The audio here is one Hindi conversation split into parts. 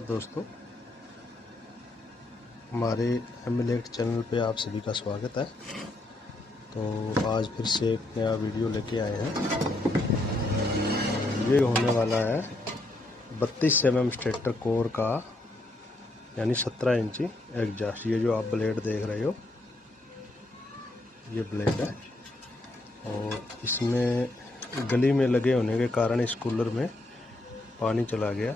दोस्तों, हमारे एमिलेट चैनल पे आप सभी का स्वागत है। तो आज फिर से एक नया वीडियो लेके आए हैं। ये होने वाला है 32 mm स्टेटर कोर का, यानी 17 इंची एग्जॉस्ट। ये जो आप ब्लेड देख रहे हो, ये ब्लेड है। और इसमें गली में लगे होने के कारण इस कूलर में पानी चला गया।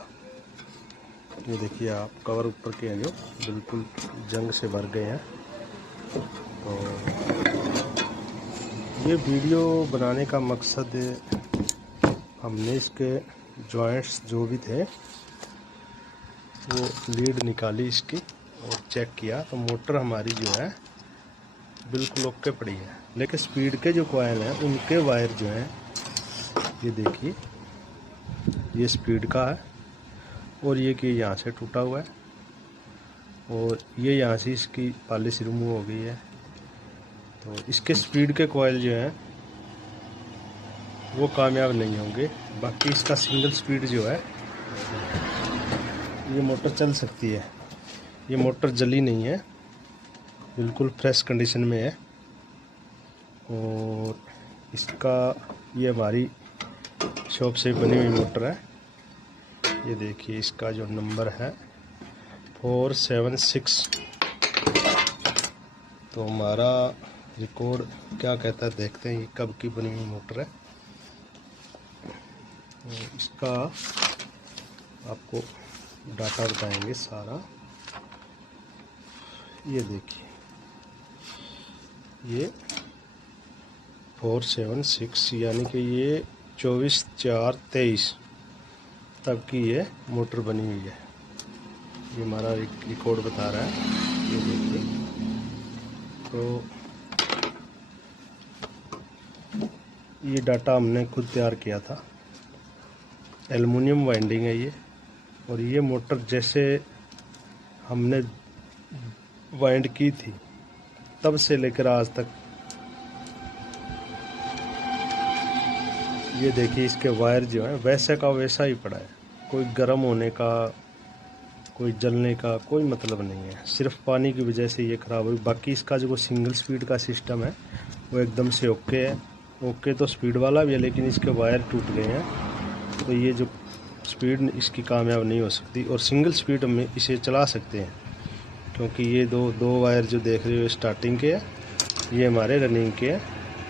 ये देखिए आप, कवर ऊपर के हैं जो बिल्कुल जंग से भर गए हैं। तो ये वीडियो बनाने का मकसद, हमने इसके जॉइंट्स जो भी थे वो लीड निकाली इसकी और चेक किया, तो मोटर हमारी जो है बिल्कुल ओके पड़ी है। लेकिन स्पीड के जो कॉइल हैं उनके वायर जो हैं, ये देखिए, ये स्पीड का है और ये कि यहाँ से टूटा हुआ है और ये यहाँ से इसकी पॉलिश रिमूव हो गई है। तो इसके स्पीड के कॉइल जो हैं वो कामयाब नहीं होंगे। बाकी इसका सिंगल स्पीड जो है, ये मोटर चल सकती है। ये मोटर जली नहीं है, बिल्कुल फ्रेश कंडीशन में है। और इसका, ये हमारी शॉप से बनी हुई मोटर है। ये देखिए, इसका जो नंबर है 476। तो हमारा रिकॉर्ड क्या कहता है, देखते हैं ये कब की बनी हुई मोटर है। इसका आपको डाटा बताएंगे सारा। ये देखिए, ये 476 यानी कि ये 24/4/23 तब की ये मोटर बनी हुई है। ये हमारा रिकॉर्ड बता रहा है। ये देखिए, तो ये डाटा हमने खुद तैयार किया था। एल्युमिनियम वाइंडिंग है ये। और ये मोटर जैसे हमने वाइंड की थी तब से लेकर आज तक, ये देखिए, इसके वायर जो है वैसे का वैसा ही पड़ा है। कोई गर्म होने का, कोई जलने का कोई मतलब नहीं है। सिर्फ पानी की वजह से ये ख़राब हुई। बाकी इसका जो सिंगल स्पीड का सिस्टम है वो एकदम से ओके है। ओके तो स्पीड वाला भी है, लेकिन इसके वायर टूट गए हैं, तो ये जो स्पीड इसकी कामयाब नहीं हो सकती। और सिंगल स्पीड में इसे चला सकते हैं, क्योंकि ये दो वायर जो देख रहे हो स्टार्टिंग के हैं, ये हमारे रनिंग के हैं।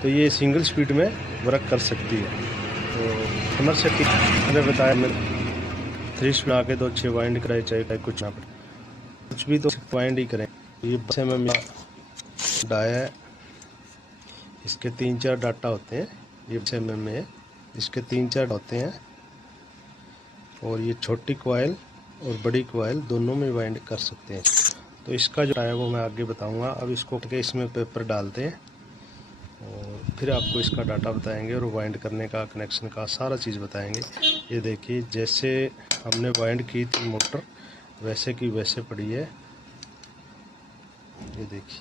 तो ये सिंगल स्पीड में वर्क कर सकती है। तो समर से मैंने बताया, मैं 3 बना के 2 6 वाइंड कराए, चाहे कुछ ना पड़े, कुछ भी तो वाइंड ही करें। ये 10 mm डाया है, इसके 3-4 डाटा होते हैं। ये 10 mm में है, इसके 3-4 होते हैं। और ये छोटी कॉइल और बड़ी कॉइल दोनों में वाइंड कर सकते हैं। तो इसका जो है वो मैं आगे बताऊंगा। अब इसको करके इसमें पेपर डालते हैं और फिर आपको इसका डाटा बताएंगे और वाइंड करने का, कनेक्शन का सारा चीज़ बताएंगे। ये देखिए, जैसे हमने वाइंड की थी मोटर वैसे की वैसे पड़ी है। ये देखिए,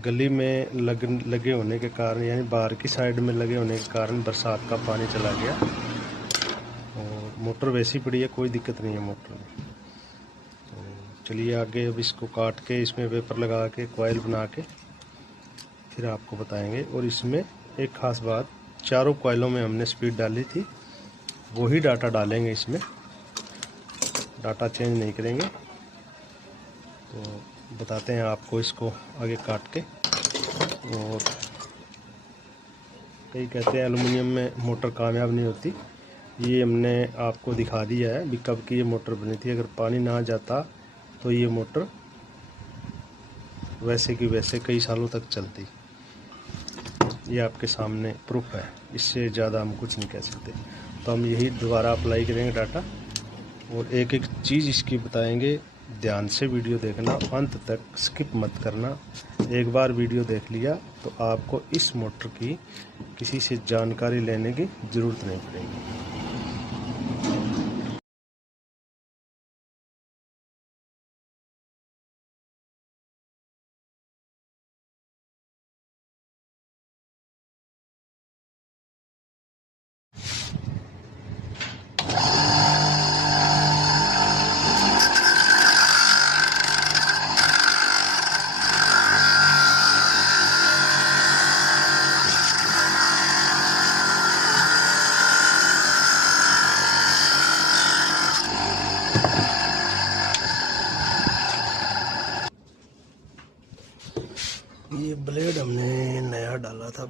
गली में लगे होने के कारण, यानी बाहर की साइड में लगे होने के कारण बरसात का पानी चला गया और मोटर वैसी पड़ी है, कोई दिक्कत नहीं है मोटर में। तो चलिए आगे, अब इसको काट के इसमें पेपर लगा के कॉइल बना के फिर आपको बताएंगे। और इसमें एक ख़ास बात, चारों कॉइलों में हमने स्पीड डाली थी, वही डाटा डालेंगे इसमें, डाटा चेंज नहीं करेंगे। तो बताते हैं आपको इसको आगे काट के। और कई कहते हैं एलुमिनियम में मोटर कामयाब नहीं होती, ये हमने आपको दिखा दिया है भी कब की ये मोटर बनी थी। अगर पानी ना जाता तो ये मोटर वैसे की वैसे कई सालों तक चलती। ये आपके सामने प्रूफ है, इससे ज़्यादा हम कुछ नहीं कह सकते। तो हम यही दोबारा अप्लाई करेंगे डाटा और एक एक चीज़ इसकी बताएंगे। ध्यान से वीडियो देखना, अंत तक स्किप मत करना। एक बार वीडियो देख लिया तो आपको इस मोटर की किसी से जानकारी लेने की ज़रूरत नहीं पड़ेगी।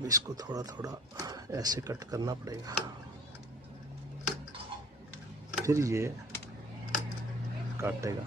अब इसको थोड़ा थोड़ा ऐसे कट करना पड़ेगा, फिर ये काटेगा।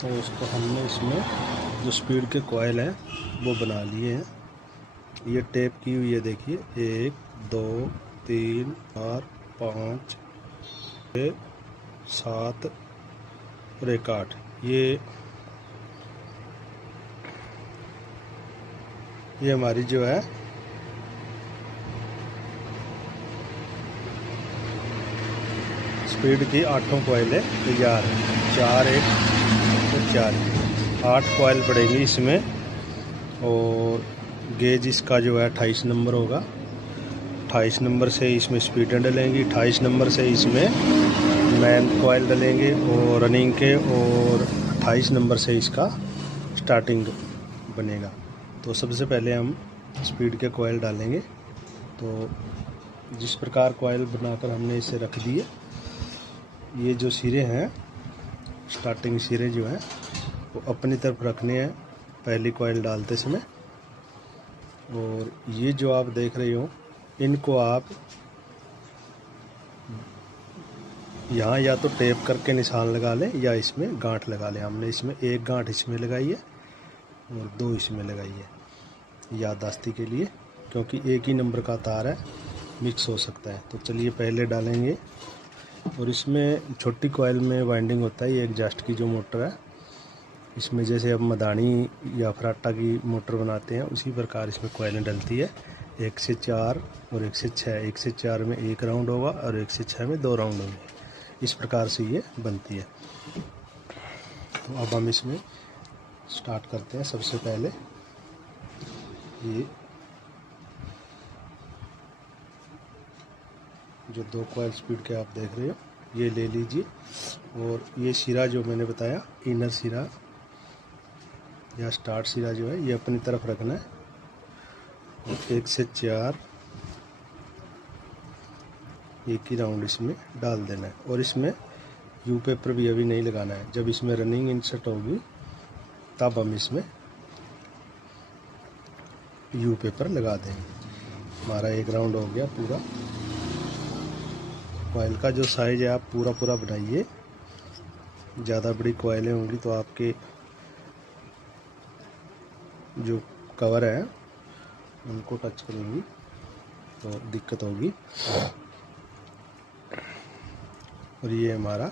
तो इसको हमने इसमें जो स्पीड के कॉयल हैं वो बना लिए हैं। ये टेप की हुई है, देखिए 1 2 3 4 5 6 7 और 1 8। ये हमारी जो है स्पीड की 8 कॉइलें तैयार है। 4 1 तो 4 8 कॉइल पड़ेंगी इसमें, और गेज इसका जो है 28 नंबर होगा। 28 नंबर से इसमें स्पीडें डलेंगी, 28 नंबर से इसमें मैन कॉइल डलेंगे और रनिंग के, और 28 नंबर से इसका स्टार्टिंग बनेगा। तो सबसे पहले हम स्पीड के कॉइल डालेंगे। तो जिस प्रकार कॉइल बनाकर हमने इसे रख दिए, ये जो सिरे हैं, स्टार्टिंग सिरे जो हैं वो अपनी तरफ रखने हैं पहली कॉइल डालते समय। और ये जो आप देख रहे हो, इनको आप यहाँ या तो टेप करके निशान लगा लें या इसमें गांठ लगा लें। हमने इसमें 1 गांठ इसमें लगाई है और 2 इसमें लगाई है याददाश्ती के लिए, क्योंकि एक ही नंबर का तार है, मिक्स हो सकता है। तो चलिए पहले डालेंगे। और इसमें छोटी कॉइल में वाइंडिंग होता है, ये एग्जॉस्ट की जो मोटर है, इसमें जैसे अब मदानी या फराटा की मोटर बनाते हैं उसी प्रकार इसमें कॉइलें डलती है। 1 से 4 और 1 से 6। 1 से 4 में 1 राउंड होगा और 1 से 6 में 2 राउंड होंगे। इस प्रकार से ये बनती है। तो अब हम इसमें स्टार्ट करते हैं। सबसे पहले ये जो 2 कॉइल स्पीड के आप देख रहे हो, ये ले लीजिए। और ये सिरा जो मैंने बताया, इनर सिरा या स्टार्ट सिरा जो है, ये अपनी तरफ रखना है। और 1 से 4 एक ही राउंड इसमें डाल देना है। और इसमें यू पेपर भी अभी नहीं लगाना है, जब इसमें रनिंग इंसर्ट होगी तब हम इसमें यू पेपर लगा देंगे। हमारा 1 राउंड हो गया पूरा। कॉइल का जो साइज है आप पूरा बनाइए। ज़्यादा बड़ी कॉइलें होंगी तो आपके जो कवर है उनको टच करेंगी तो दिक्कत होगी। और ये हमारा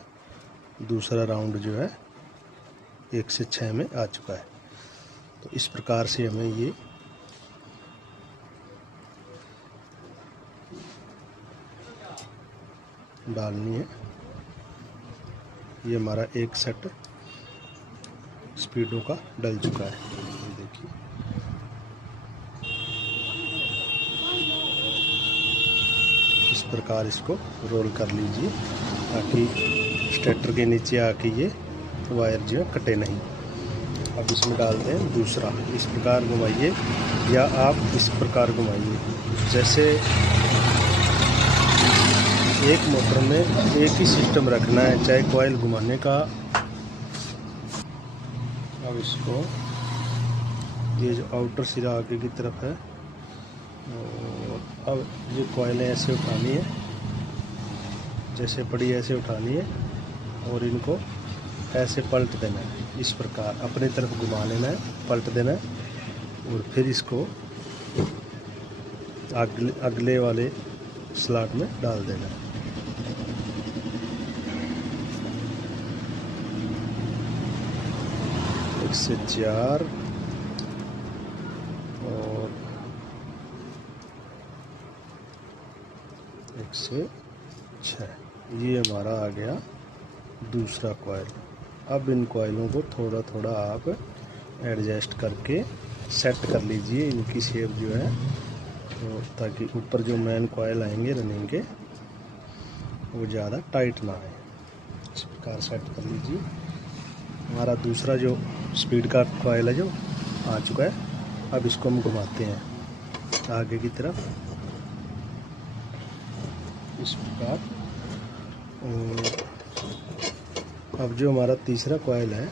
दूसरा राउंड जो है 1 से 6 में आ चुका है। तो इस प्रकार से हमें ये डालनी है। ये हमारा 1 सेट स्पीडों का डल चुका है, ये देखिए। इस प्रकार इसको रोल कर लीजिए ताकि स्टेटर के नीचे आके ये वायर जो है कटे नहीं। अब इसमें डालते हैं दूसरा। इस प्रकार घुमाइए या आप इस प्रकार घुमाइए। जैसे एक मोटर में एक ही सिस्टम रखना है, चाहे कॉइल घुमाने का। अब इसको ये जो आउटर सिरा आगे की तरफ है। और अब ये कॉइलें ऐसे उठानी है, जैसे पड़ी ऐसे उठानी है और इनको ऐसे पलट देना है। इस प्रकार अपनी तरफ घुमा लेना है, पलट देना है और फिर इसको अगले वाले स्लॉट में डाल देना है। एक से 4 और 1 से 6। ये हमारा आ गया दूसरा कॉइल। अब इन कॉइलों को थोड़ा थोड़ा आप एडजस्ट करके सेट कर लीजिए, इनकी शेप जो है, तो ताकि ऊपर जो मेन कॉइल आएंगे रनिंग के वो ज़्यादा टाइट ना आए। इस प्रकार सेट कर लीजिए। हमारा दूसरा जो स्पीड का कॉइल है जो आ चुका है। अब इसको हम घुमाते हैं आगे की तरफ इस प्रकार। और अब जो हमारा तीसरा कॉइल है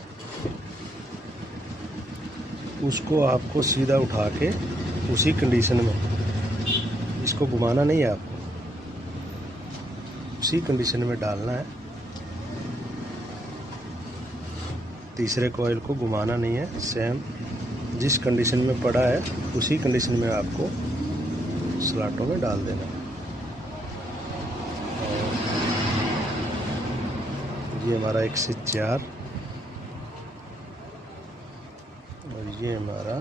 उसको आपको सीधा उठा के उसी कंडीशन में, इसको घुमाना नहीं है, आपको उसी कंडीशन में डालना है। तीसरे कॉइल को घुमाना नहीं है, सेम जिस कंडीशन में पड़ा है उसी कंडीशन में आपको स्लॉटों में डाल देना है। ये हमारा 1 से 4 और ये हमारा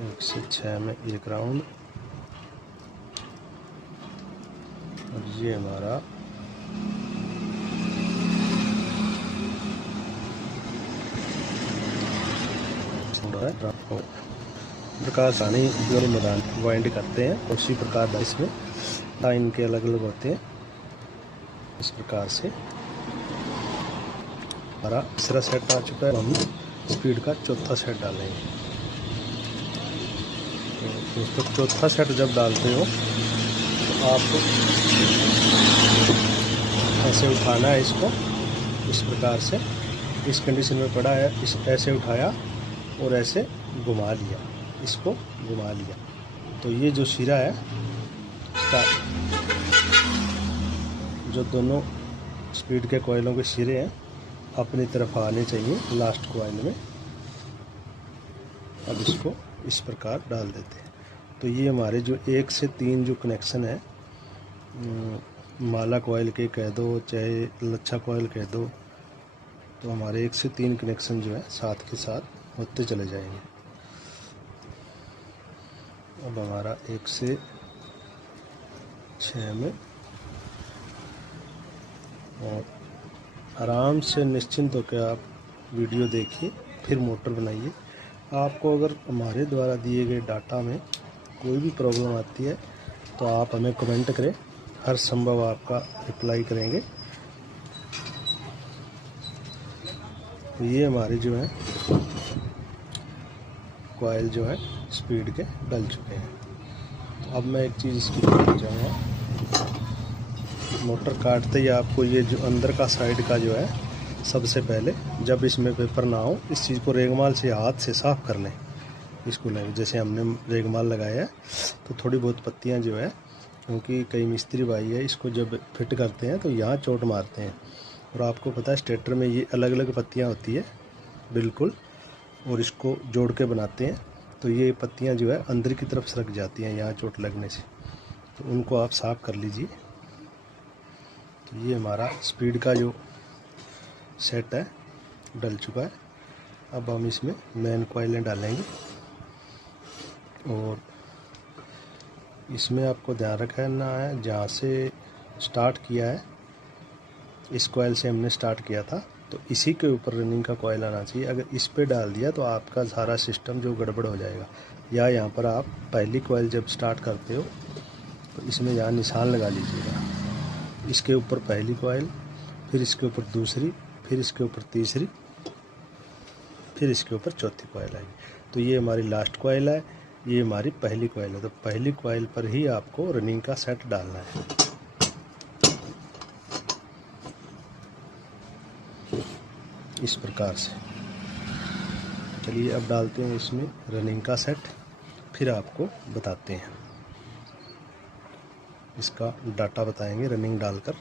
1 से 6 में 1 राउंड और ये हमारा प्रकाश आने दोनों मैदान वाइंड करते हैं। उसी प्रकार इसमें लाइन के अलग अलग होते हैं। इस प्रकार से हमारा तीसरा सेट आ चुका है। हम स्पीड का चौथा सेट डालेंगे। तो दोस्तों चौथा सेट जब डालते हो तो आपको ऐसे उठाना है इसको, इस प्रकार से इस कंडीशन में पड़ा है, इस ऐसे उठाया और ऐसे घुमा लिया, इसको घुमा लिया। तो ये जो सिरा है इसका, जो दोनों स्पीड के कॉइलों के सिरे हैं अपनी तरफ आने चाहिए लास्ट कॉइल में। अब इसको इस प्रकार डाल देते हैं। तो ये हमारे जो 1 से 3 जो कनेक्शन है, माला कॉइल के कह दो चाहे लच्छा कॉइल कह दो, तो हमारे 1 से 3 कनेक्शन जो है साथ के साथ होते चले जाएंगे। अब हमारा 1 से 6 में, और आराम से निश्चिंत होकर आप वीडियो देखिए फिर मोटर बनाइए। आपको अगर हमारे द्वारा दिए गए डाटा में कोई भी प्रॉब्लम आती है तो आप हमें कमेंट करें, हर संभव आपका रिप्लाई करेंगे। तो ये हमारे जो है कॉइल जो है स्पीड के डल चुके हैं। अब मैं एक चीज़ इसकी बताना चाहूँगा। मोटर काटते ही आपको ये जो अंदर का साइड का जो है, सबसे पहले जब इसमें पेपर ना हो इस चीज़ को रेगमाल से हाथ से साफ़ कर लें। इसको लगे जैसे हमने रेगमाल लगाया है तो थोड़ी बहुत पत्तियां जो है, क्योंकि कई मिस्त्री भाई है इसको जब फिट करते हैं तो यहाँ चोट मारते हैं। और आपको पता है स्टेटर में ये अलग अलग पत्तियां होती है बिल्कुल, और इसको जोड़ के बनाते हैं तो ये पत्तियां जो है अंदर की तरफ सरक जाती हैं यहाँ चोट लगने से। तो उनको आप साफ़ कर लीजिए। तो ये हमारा स्पीड का जो सेट है डल चुका है। अब हम इसमें मेन कॉइलें डालेंगे और इसमें आपको ध्यान रखना है जहाँ से स्टार्ट किया है, इस कॉइल से हमने स्टार्ट किया था तो इसी के ऊपर रनिंग का कॉइल आना चाहिए। अगर इस पे डाल दिया तो आपका सारा सिस्टम जो गड़बड़ हो जाएगा। या यहाँ पर आप पहली कॉइल जब स्टार्ट करते हो तो इसमें यहाँ निशान लगा लीजिएगा। इसके ऊपर पहली कॉइल, फिर इसके ऊपर दूसरी, फिर इसके ऊपर तीसरी, फिर इसके ऊपर चौथी कॉइल आएगी। तो ये हमारी लास्ट कॉइल है, ये हमारी पहली कॉइल है। तो पहली कॉइल पर ही आपको रनिंग का सेट डालना है। इस प्रकार से चलिए अब डालते हैं इसमें रनिंग का सेट, फिर आपको बताते हैं, इसका डाटा बताएंगे रनिंग डालकर,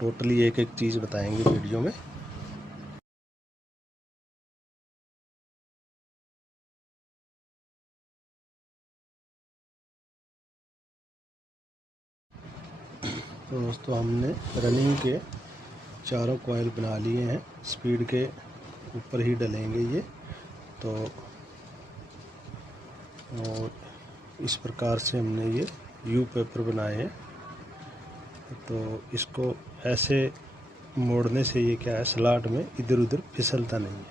टोटली एक एक चीज़ बताएंगे वीडियो में। तो दोस्तों हमने रनिंग के चारों कॉइल बना लिए हैं, स्पीड के ऊपर ही डलेंगे ये। तो और इस प्रकार से हमने ये यू पेपर बनाए हैं। तो इसको ऐसे मोड़ने से ये क्या है, स्लॉट में इधर उधर फिसलता नहीं है।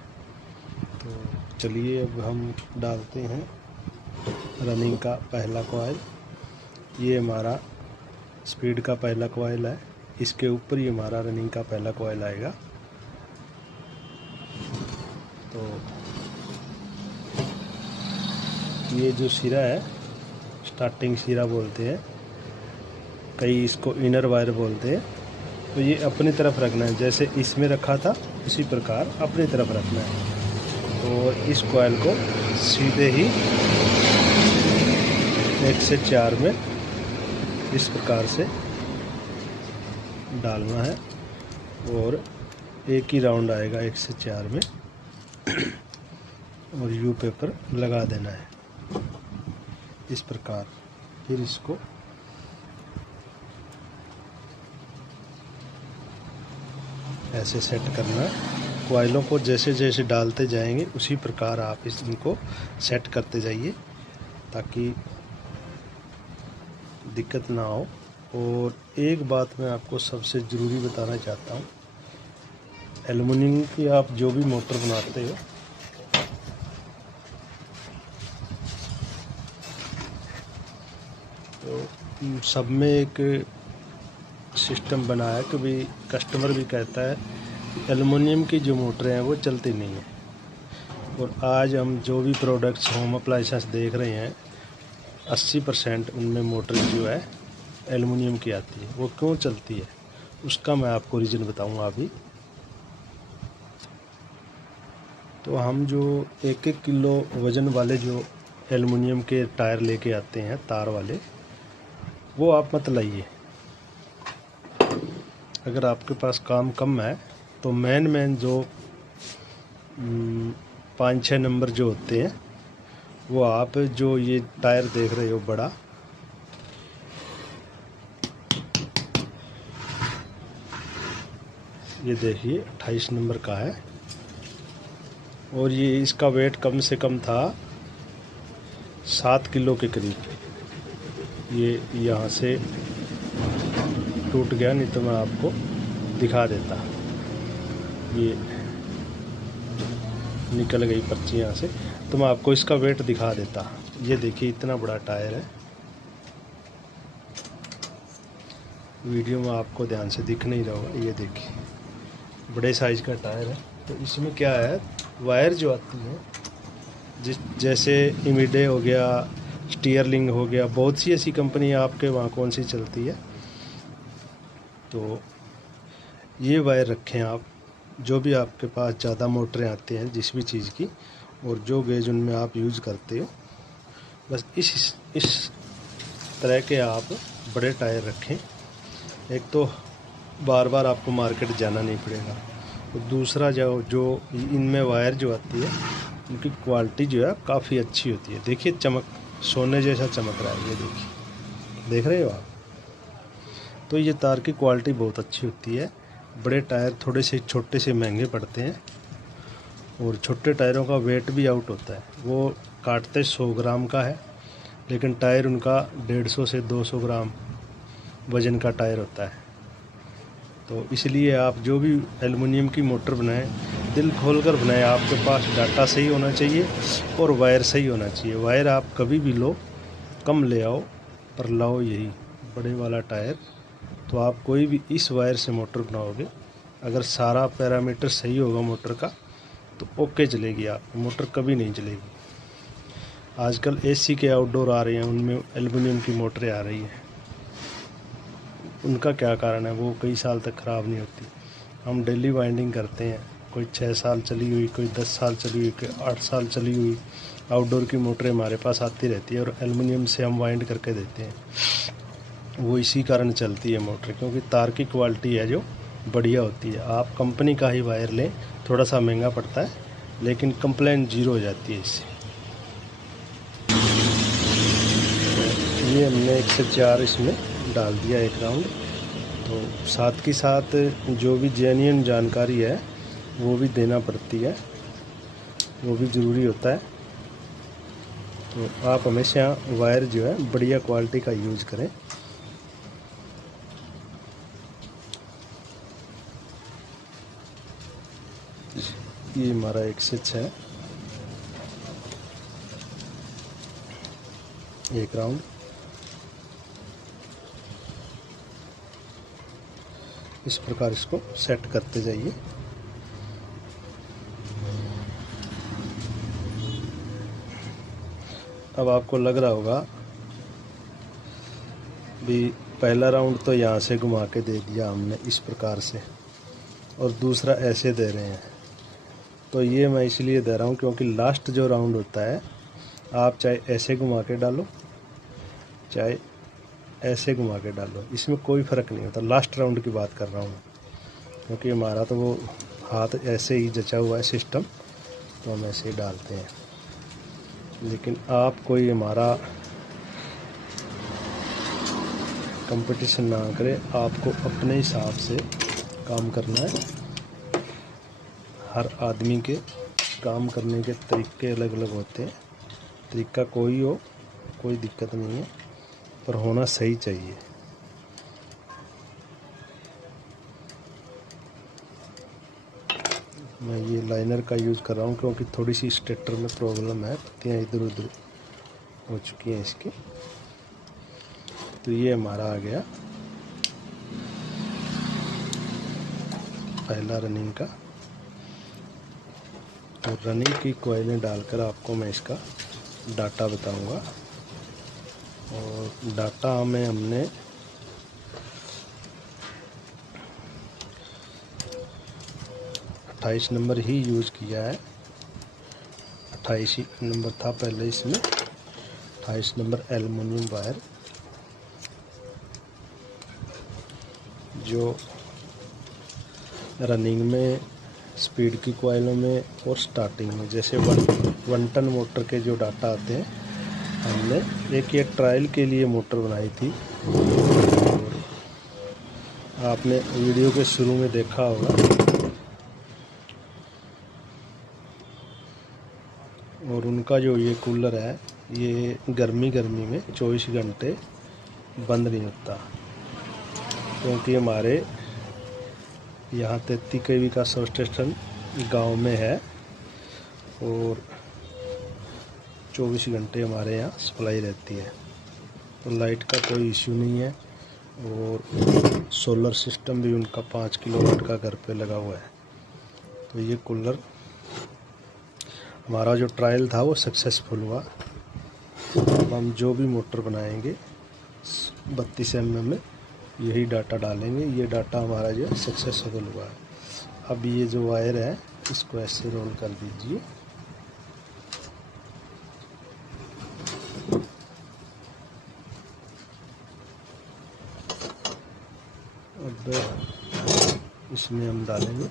तो चलिए अब हम डालते हैं रनिंग का पहला कॉइल। ये हमारा स्पीड का पहला कॉइल है, इसके ऊपर ही हमारा रनिंग का पहला कॉइल आएगा। तो ये जो सिरा है, स्टार्टिंग सिरा बोलते हैं, कई इसको इनर वायर बोलते हैं। तो ये अपनी तरफ रखना है, जैसे इसमें रखा था उसी प्रकार अपनी तरफ रखना है। और इस कॉइल को सीधे ही 1 से 4 में इस प्रकार से डालना है और एक ही राउंड आएगा 1 से 4 में। और यू पेपर लगा देना है इस प्रकार। फिर इसको ऐसे सेट करना है। कॉइलों को जैसे जैसे डालते जाएंगे उसी प्रकार आप इनको सेट करते जाइए ताकि दिक्कत ना हो। और एक बात मैं आपको सबसे ज़रूरी बताना चाहता हूँ, एल्युमिनियम की आप जो भी मोटर बनाते हो तो सब में एक सिस्टम बना है कि भाई कस्टमर भी कहता है एल्युमिनियम की जो मोटरें हैं वो चलती नहीं है। और आज हम जो भी प्रोडक्ट्स होम अप्लाइंसेस देख रहे हैं 80% उनमें मोटर जो है एल्युमिनियम की आती है। वो क्यों चलती है उसका मैं आपको रीज़न बताऊंगा अभी। तो हम जो 1-1 किलो वज़न वाले जो एल्युमिनियम के टायर लेके आते हैं तार वाले, वो आप मत लाइए। अगर आपके पास काम कम है तो मेन जो 5-6 नंबर जो होते हैं वो आप जो ये टायर देख रहे हो बड़ा, ये देखिए 28 नंबर का है और ये इसका वेट कम से कम था 7 किलो के करीब। ये यहाँ से टूट गया, नहीं तो मैं आपको दिखा देता। ये निकल गई पर्ची यहाँ से, तो मैं आपको इसका वेट दिखा देता। ये देखिए इतना बड़ा टायर है, वीडियो में आपको ध्यान से दिख नहीं रहा होगा। ये देखिए बड़े साइज का टायर है। तो इसमें क्या है, वायर जो आती है जैसे इमिडे हो गया, स्टीयरलिंग हो गया, बहुत सी ऐसी कंपनी आपके वहाँ कौन सी चलती है। तो ये वायर रखें आप, जो भी आपके पास ज़्यादा मोटरें आती हैं जिस भी चीज़ की, और जो गेज उनमें आप यूज़ करते हो, बस इस तरह के आप बड़े टायर रखें। एक तो बार बार आपको मार्केट जाना नहीं पड़ेगा, और दूसरा जो इनमें वायर जो आती है उनकी क्वालिटी जो है काफ़ी अच्छी होती है। देखिए चमक, सोने जैसा चमक रहा है, ये देखिए, देख रहे हो आप। तो ये तार की क्वालिटी बहुत अच्छी होती है। बड़े टायर थोड़े से छोटे से महंगे पड़ते हैं और छोटे टायरों का वेट भी आउट होता है। वो काटते 100 ग्राम का है, लेकिन टायर उनका 150 से 200 ग्राम वज़न का टायर होता है। तो इसलिए आप जो भी एल्युमिनियम की मोटर बनाएं, दिल खोलकर बनाएं। आपके पास डाटा सही होना चाहिए और वायर सही होना चाहिए। वायर आप कभी भी लो, कम ले आओ, पर लाओ यही बड़े वाला टायर। तो आप कोई भी इस वायर से मोटर बनाओगे, अगर सारा पैरामीटर सही होगा मोटर का तो ओके चलेगी। आप मोटर कभी नहीं चलेगी। आजकल एसी के आउटडोर आ रहे हैं, उनमें एल्युमिनियम की मोटरें आ रही हैं। उनका क्या कारण है, वो कई साल तक ख़राब नहीं होती। हम डेली वाइंडिंग करते हैं, कोई 6 साल चली हुई, कोई 10 साल चली हुई, कोई 8 साल चली हुई आउटडोर की मोटरें हमारे पास आती रहती है और एल्युमिनियम से हम वाइंड करके देते हैं। वो इसी कारण चलती है मोटर, क्योंकि तार की क्वालिटी है जो बढ़िया होती है। आप कंपनी का ही वायर लें, थोड़ा सा महंगा पड़ता है लेकिन कंप्लेंट जीरो हो जाती है इससे। ये हमने 1 से 4 इसमें डाल दिया 1 राउंड। तो साथ के साथ जो भी जेन्युइन जानकारी है वो भी देना पड़ती है, वो भी ज़रूरी होता है। तो आप हमेशा वायर जो है बढ़िया क्वालिटी का यूज़ करें। ये हमारा 1 से 6 1 राउंड। इस प्रकार इसको सेट करते जाइए। अब आपको लग रहा होगा भी पहला राउंड तो यहाँ से घुमा के दे दिया हमने इस प्रकार से, और दूसरा ऐसे दे रहे हैं। तो ये मैं इसलिए दे रहा हूँ क्योंकि लास्ट जो राउंड होता है, आप चाहे ऐसे घुमा के डालो चाहे ऐसे घुमा के डालो, इसमें कोई फ़र्क नहीं होता। लास्ट राउंड की बात कर रहा हूँ क्योंकि हमारा तो वो हाथ ऐसे ही जचा हुआ है सिस्टम, तो हम ऐसे ही डालते हैं। लेकिन आप कोई हमारा कंपटीशन ना करें, आपको अपने हिसाब से काम करना है। हर आदमी के काम करने के तरीके अलग अलग होते हैं। तरीका कोई हो, कोई दिक्कत नहीं है, पर होना सही चाहिए। मैं ये लाइनर का यूज़ कर रहा हूँ क्योंकि थोड़ी सी स्टेटर में प्रॉब्लम है, पत्तियाँ इधर उधर हो चुकी हैं इसकी। तो ये हमारा आ गया पहला रनिंग का। तो रनिंग की कॉइलें डालकर आपको मैं इसका डाटा बताऊंगा। और डाटा में हमने 28 नंबर ही यूज़ किया है। 28 ही नंबर था पहले इसमें। 28 नंबर एल्युमिनियम वायर जो रनिंग में, स्पीड की कॉइलों में और स्टार्टिंग में, जैसे 1 टन मोटर के जो डाटा आते हैं, हमने एक ट्रायल के लिए मोटर बनाई थी। और आपने वीडियो के शुरू में देखा होगा। और उनका जो ये कूलर है, ये गर्मी में 24 घंटे बंद नहीं होता, क्योंकि हमारे यहाँ 33 kV का सब स्टेशन गाँव में है और 24 घंटे हमारे यहाँ सप्लाई रहती है। तो लाइट का कोई इश्यू नहीं है। और सोलर सिस्टम भी उनका 5 किलोवाट का घर पे लगा हुआ है। तो ये कूलर हमारा जो ट्रायल था वो सक्सेसफुल हुआ। अब हम जो भी मोटर बनाएंगे 32 mm में यही डाटा डालेंगे। ये डाटा हमारा जो सक्सेसफुल हुआ है। अब ये जो वायर है इसको ऐसे रोल कर दीजिए। अब इसमें हम डालेंगे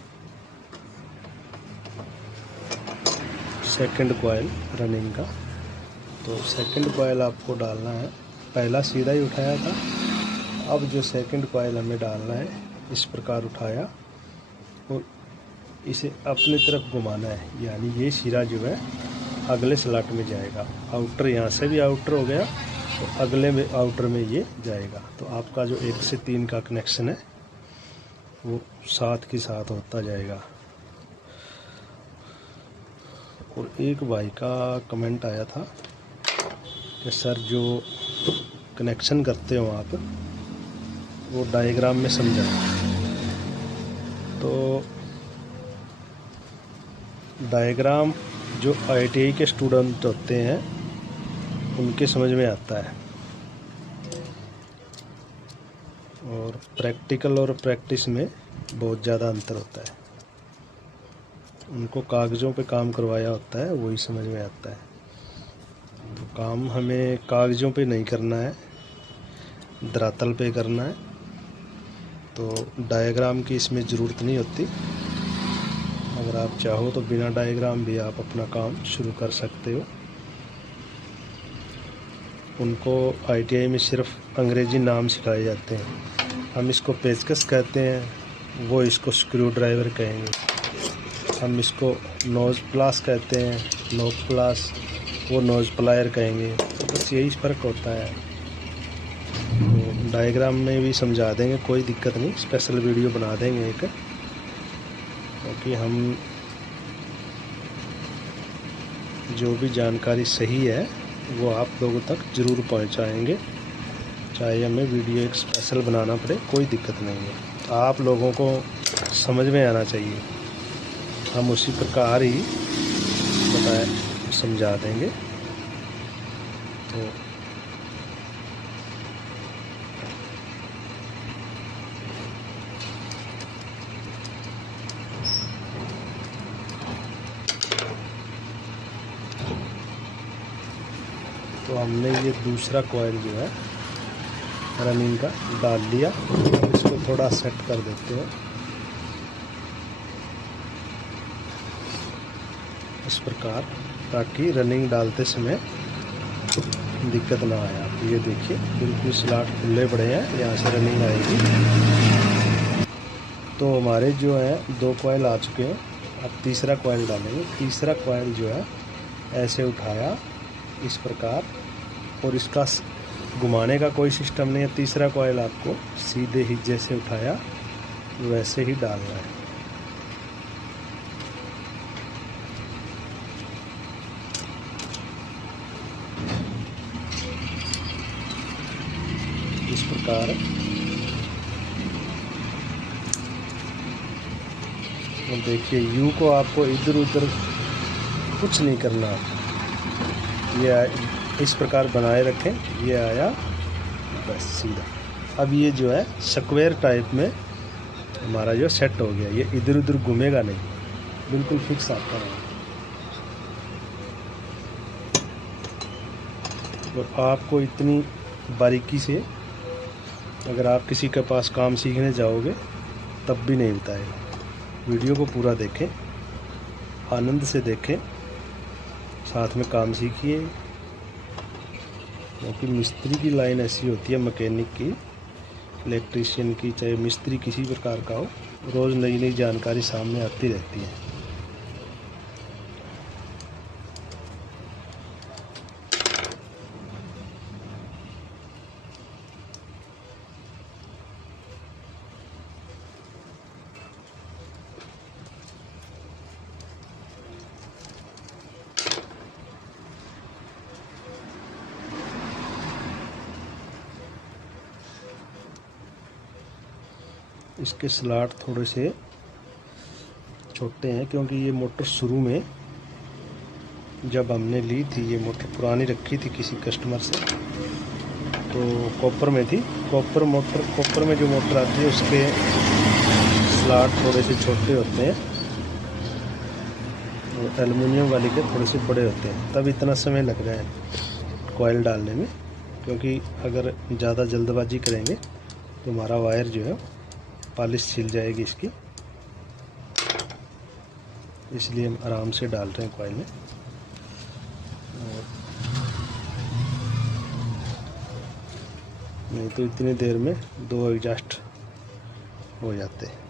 सेकंड कॉइल रनिंग का। तो सेकंड कॉइल आपको डालना है, पहला सीधा ही उठाया था, अब जो सेकंड कॉइल हमें डालना है इस प्रकार उठाया और इसे अपनी तरफ घुमाना है, यानी ये सिरा जो है अगले स्लॉट में जाएगा। आउटर यहाँ से भी आउटर हो गया तो अगले में आउटर में ये जाएगा। तो आपका जो 1 से 3 का कनेक्शन है वो साथ के साथ होता जाएगा। और एक भाई का कमेंट आया था कि सर जो कनेक्शन करते हो आप वो डायग्राम में समझाएं। तो डायग्राम जो ITI के स्टूडेंट होते हैं उनके समझ में आता है, और प्रैक्टिकल और प्रैक्टिस में बहुत ज़्यादा अंतर होता है। उनको कागज़ों पे काम करवाया होता है, वही समझ में आता है। तो काम हमें कागज़ों पे नहीं करना है, धरातल पे करना है। तो डायग्राम की इसमें ज़रूरत नहीं होती। अगर आप चाहो तो बिना डायग्राम भी आप अपना काम शुरू कर सकते हो। उनको ITI में सिर्फ अंग्रेज़ी नाम सिखाए जाते हैं। हम इसको पेचकस कहते हैं, वो इसको स्क्रू ड्राइवर कहेंगे। हम इसको नोज़ प्लास कहते हैं, नोक प्लास, वो नोज़ प्लायर कहेंगे। तो बस यही फ़र्क होता है। तो डायग्राम में भी समझा देंगे, कोई दिक्कत नहीं, स्पेशल वीडियो बना देंगे एक, क्योंकि हम जो भी जानकारी सही है वो आप लोगों तक ज़रूर पहुंचाएंगे। चाहे हमें वीडियो एक स्पेशल बनाना पड़े, कोई दिक्कत नहीं है। आप लोगों को समझ में आना चाहिए, हम उसी प्रकार ही समझा देंगे। तो हमने ये दूसरा कॉइल जो है रनिंग का डाल लिया। इसको थोड़ा सेट कर देते हैं इस प्रकार, ताकि रनिंग डालते समय दिक्कत ना आए। आप ये देखिए, बिल्कुल स्लॉट खुले पड़े हैं, यहाँ से रनिंग आएगी। तो हमारे जो है 2 कॉइल आ चुके हैं। अब तीसरा कॉइल डालेंगे। तीसरा कॉइल जो है ऐसे उठाया इस प्रकार, और इसका घुमाने का कोई सिस्टम नहीं है। तीसरा कॉइल आपको सीधे ही जैसे उठाया वैसे ही डालना है। इस प्रकार देखिए, यू को आपको इधर उधर कुछ नहीं करना। ये इस प्रकार बनाए रखें, ये आया बस सीधा। अब ये जो है स्क्वायर टाइप में हमारा जो सेट हो गया, ये इधर उधर घूमेगा नहीं, बिल्कुल फिक्स आता है। और आपको इतनी बारीकी से अगर आप किसी के पास काम सीखने जाओगे तब भी नहीं बताएगा। वीडियो को पूरा देखें, आनंद से देखें, साथ में काम सीखिए। क्योंकि मिस्त्री की लाइन ऐसी होती है, मैकेनिक की, इलेक्ट्रीशियन की, चाहे मिस्त्री किसी प्रकार का हो, रोज़ नई नई जानकारी सामने आती रहती है। इसके स्लॉट थोड़े से छोटे हैं, क्योंकि ये मोटर शुरू में जब हमने ली थी, ये मोटर पुरानी रखी थी किसी कस्टमर से, तो कॉपर में थी। कॉपर में जो मोटर आती है उसके स्लॉट थोड़े से छोटे होते हैं, और एल्युमिनियम वाली के थोड़े से बड़े होते हैं। तब इतना समय लग रहा है कॉइल डालने में, क्योंकि अगर ज़्यादा जल्दबाजी करेंगे तो हमारा वायर जो है पॉलिश छिल जाएगी इसकी, इसलिए हम आराम से डाल रहे हैं कॉइल में। नहीं तो इतनी देर में 2 एग्जॉस्ट हो जाते हैं।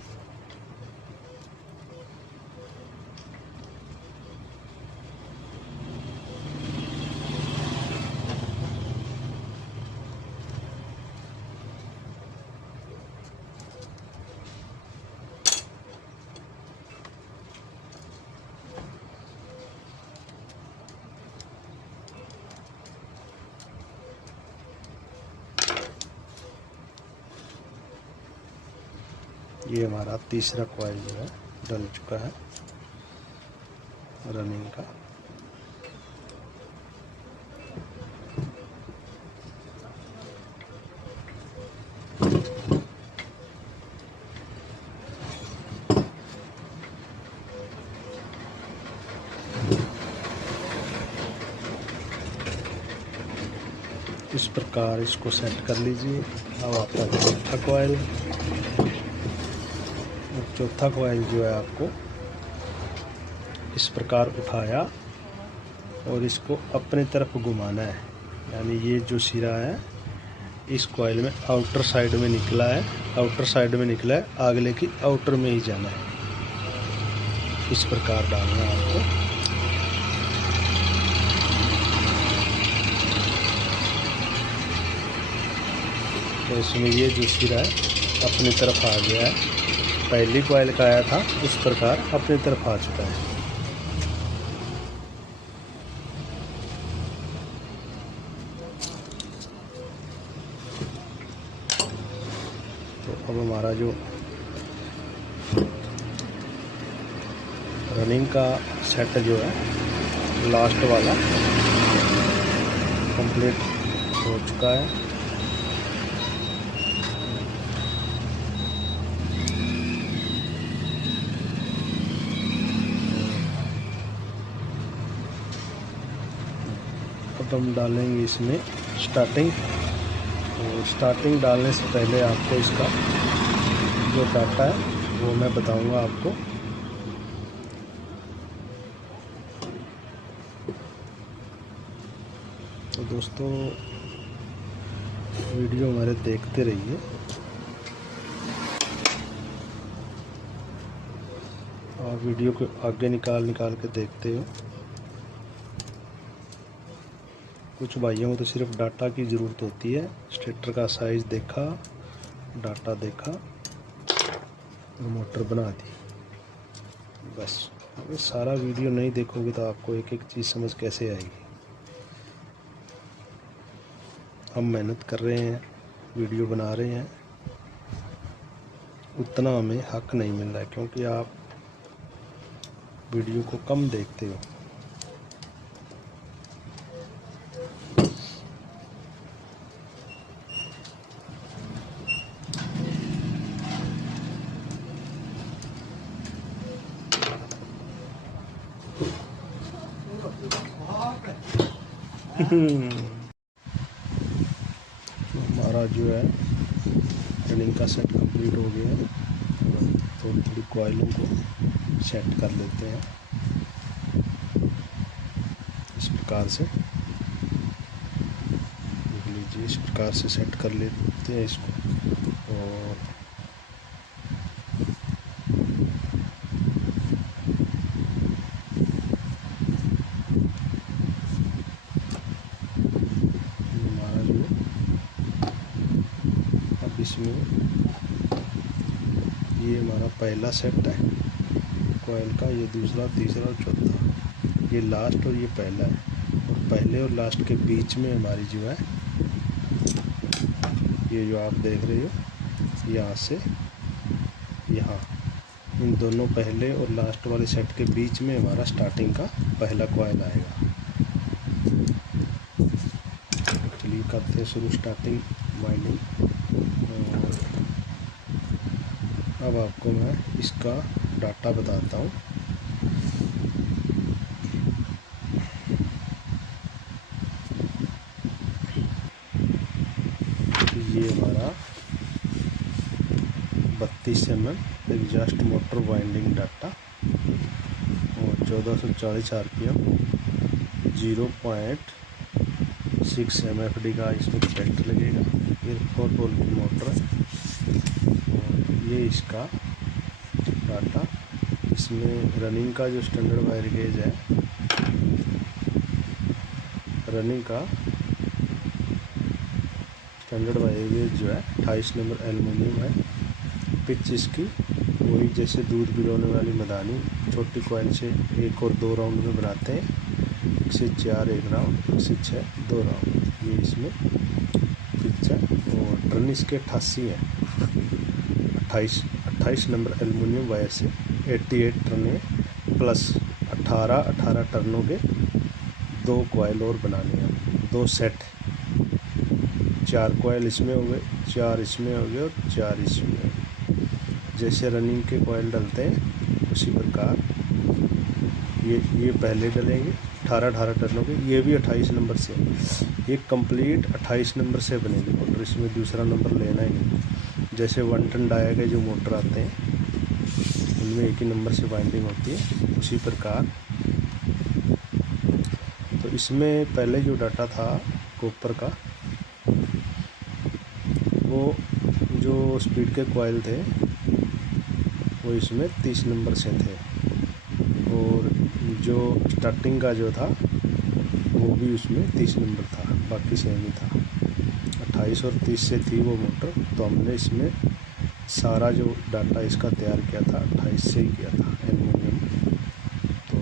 ये हमारा तीसरा कॉइल जो है डल चुका है रनिंग का। इस प्रकार इसको सेट कर लीजिए। अब आपका चौथा कॉइल, चौथा कॉइल जो है आपको इस प्रकार उठाया और इसको अपने तरफ घुमाना है, यानी ये जो सिरा है इस कॉइल में आउटर साइड में निकला है, आउटर साइड में निकला है, अगले की आउटर में ही जाना है। इस प्रकार डालना है आपको। तो इसमें ये जो सिरा है अपनी तरफ आ गया है, पहली कॉइल का आया था उस प्रकार अपनी तरफ आ चुका है। तो अब हमारा जो रनिंग का सेट जो है लास्ट वाला कंप्लीट हो चुका है। अब हम डालेंगे इसमें स्टार्टिंग, और स्टार्टिंग डालने से पहले आपको इसका जो डाटा है वो मैं बताऊंगा आपको। तो दोस्तों वीडियो हमारे देखते रहिए। और वीडियो को आगे निकाल के देखते हो। कुछ भाइयों को तो सिर्फ डाटा की ज़रूरत होती है, स्टेटर का साइज़ देखा, डाटा देखा और मोटर बना दी, बस। अगर सारा वीडियो नहीं देखोगे तो आपको एक एक चीज़ समझ कैसे आएगी। हम मेहनत कर रहे हैं, वीडियो बना रहे हैं, उतना हमें हक नहीं मिल रहा है क्योंकि आप वीडियो को कम देखते हो। हमारा जो है रनिंग का सेट कंप्लीट हो गया है। तो थोड़ी कॉइलों को सेट कर लेते हैं इस प्रकार से। देख लीजिए, इस प्रकार से सेट कर लेते हैं इसको। और हमारा जो अब इसमें ये हमारा पहला सेट है कॉइल का, ये दूसरा, तीसरा और चौथा, ये लास्ट और ये पहला है। और पहले और लास्ट के बीच में हमारी जो है ये जो आप देख रहे हो यहाँ से यहाँ, इन दोनों पहले और लास्ट वाले सेट के बीच में हमारा स्टार्टिंग का पहला कॉइल आएगा। चलिए करते हैं शुरू स्टार्टिंग वाइंडिंग। अब आपको मैं इसका डाटा बताता हूँ। ये हमारा 32 mm exhaust motor winding data और 1440 RPM, 0.6 MFD का इसमें कैपेसिटर लगेगा। ये 4 पोल की मोटर है और ये इसका डाटा। इसमें रनिंग का जो स्टैंडर्ड वायर गेज है, रनिंग का स्टैंडर्ड वायर गेज जो है 28 नंबर एल्युमिनियम है। पिच इसकी वही जैसे दूध पिलाने वाली मदानी, छोटी कॉइल से 1 और 2 राउंड में बनाते हैं। 1 से 4 1 राउंड, 1 से 6 2 राउंड, ये इसमें पिच है। और टर्न इसके 88 है, 28 नंबर एल्युमिनियम वायर से 88 टर्न प्लस 18 टर्नों के 2 कॉइल और बनाने हैं, 2 सेट। 4 कॉइल इसमें हो गए, 4 इसमें हो गए और 4 इसमें हो गए। जैसे रनिंग के कॉइल डलते हैं उसी प्रकार ये पहले डलेंगे, 18 टर्नों के, ये भी 28 नंबर से। ये कंप्लीट 28 नंबर से बनेगी मोटर, इसमें दूसरा नंबर लेना ही नहीं। जैसे 1 टन डाया के जो मोटर आते हैं उनमें एक ही नंबर से वाइंडिंग होती है, उसी प्रकार। तो इसमें पहले जो डाटा था कॉपर का, वो जो स्पीड के कॉइल थे वो इसमें 30 नंबर से थे, और जो स्टार्टिंग का जो था वो भी उसमें 30 नंबर था, बाकी सेम ही था। 28 और 30 से थी वो मोटर, तो हमने इसमें सारा जो डाटा इसका तैयार किया था 28 से ही किया था एल्युमिनियम। तो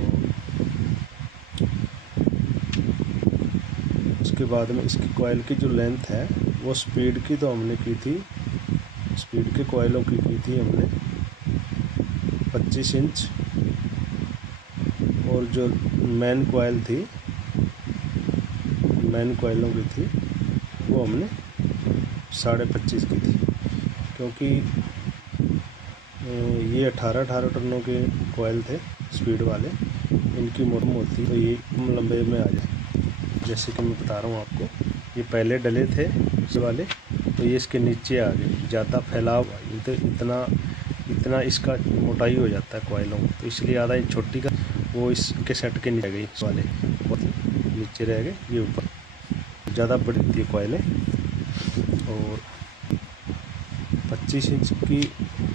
उसके बाद में इसकी कॉइल की जो लेंथ है वो स्पीड की तो हमने की थी, स्पीड के कॉइलों की थी हमने 25 इंच, और जो मेन कॉइल थी, मेन कॉइलों की थी वो हमने 25.5 की थी, क्योंकि ये 18 टर्नों के कॉइल थे स्पीड वाले, इनकी मोटर होती तो ये कम लंबे में आ जाए। जैसे कि मैं बता रहा हूँ आपको, ये पहले डले थे इस वाले, तो ये इसके नीचे आ गए, ज़्यादा फैलाव तो इतना इसका मोटाई हो जाता है कॉइलों, तो इसलिए आधा इंच छोटी का वो इसके सेट के नीचे गई, इस वाले नीचे रह गए, ये ऊपर ज़्यादा बड़ी होती है कॉइलें। और 25 इंच की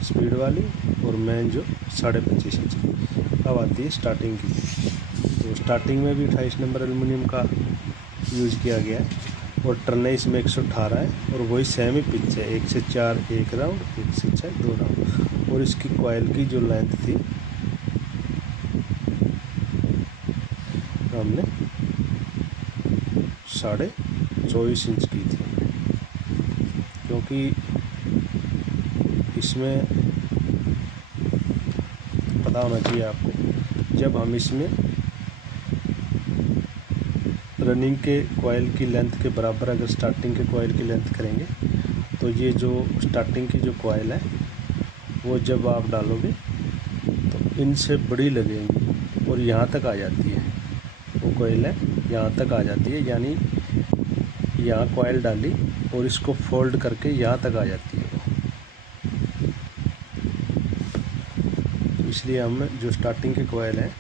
स्पीड वाली और मेन जो 25.5 इंच की। अब आती है स्टार्टिंग की, तो स्टार्टिंग में भी 28 नंबर एल्युमिनियम का यूज़ किया गया है, और टर्ने इसमें 118 है, और वही सेम ही पिच है, 1 से 4 1 राउंड, 1 से 6 2 राउंड। और इसकी कॉइल की जो लेंथ थी हमने 24.5 इंच की थी, क्योंकि इसमें पता होना चाहिए आपको, जब हम इसमें रनिंग के कॉइल की लेंथ के बराबर अगर स्टार्टिंग के कॉइल की लेंथ करेंगे, तो ये जो स्टार्टिंग की जो कॉइल है वो जब आप डालोगे तो इनसे बड़ी लगेंगी और यहाँ तक आ जाती है, वो कॉइल है यहाँ तक आ जाती है, यानी यहाँ कॉइल डाली और इसको फोल्ड करके यहाँ तक आ जाती है वो। तो इसलिए हम जो स्टार्टिंग के कॉइल हैं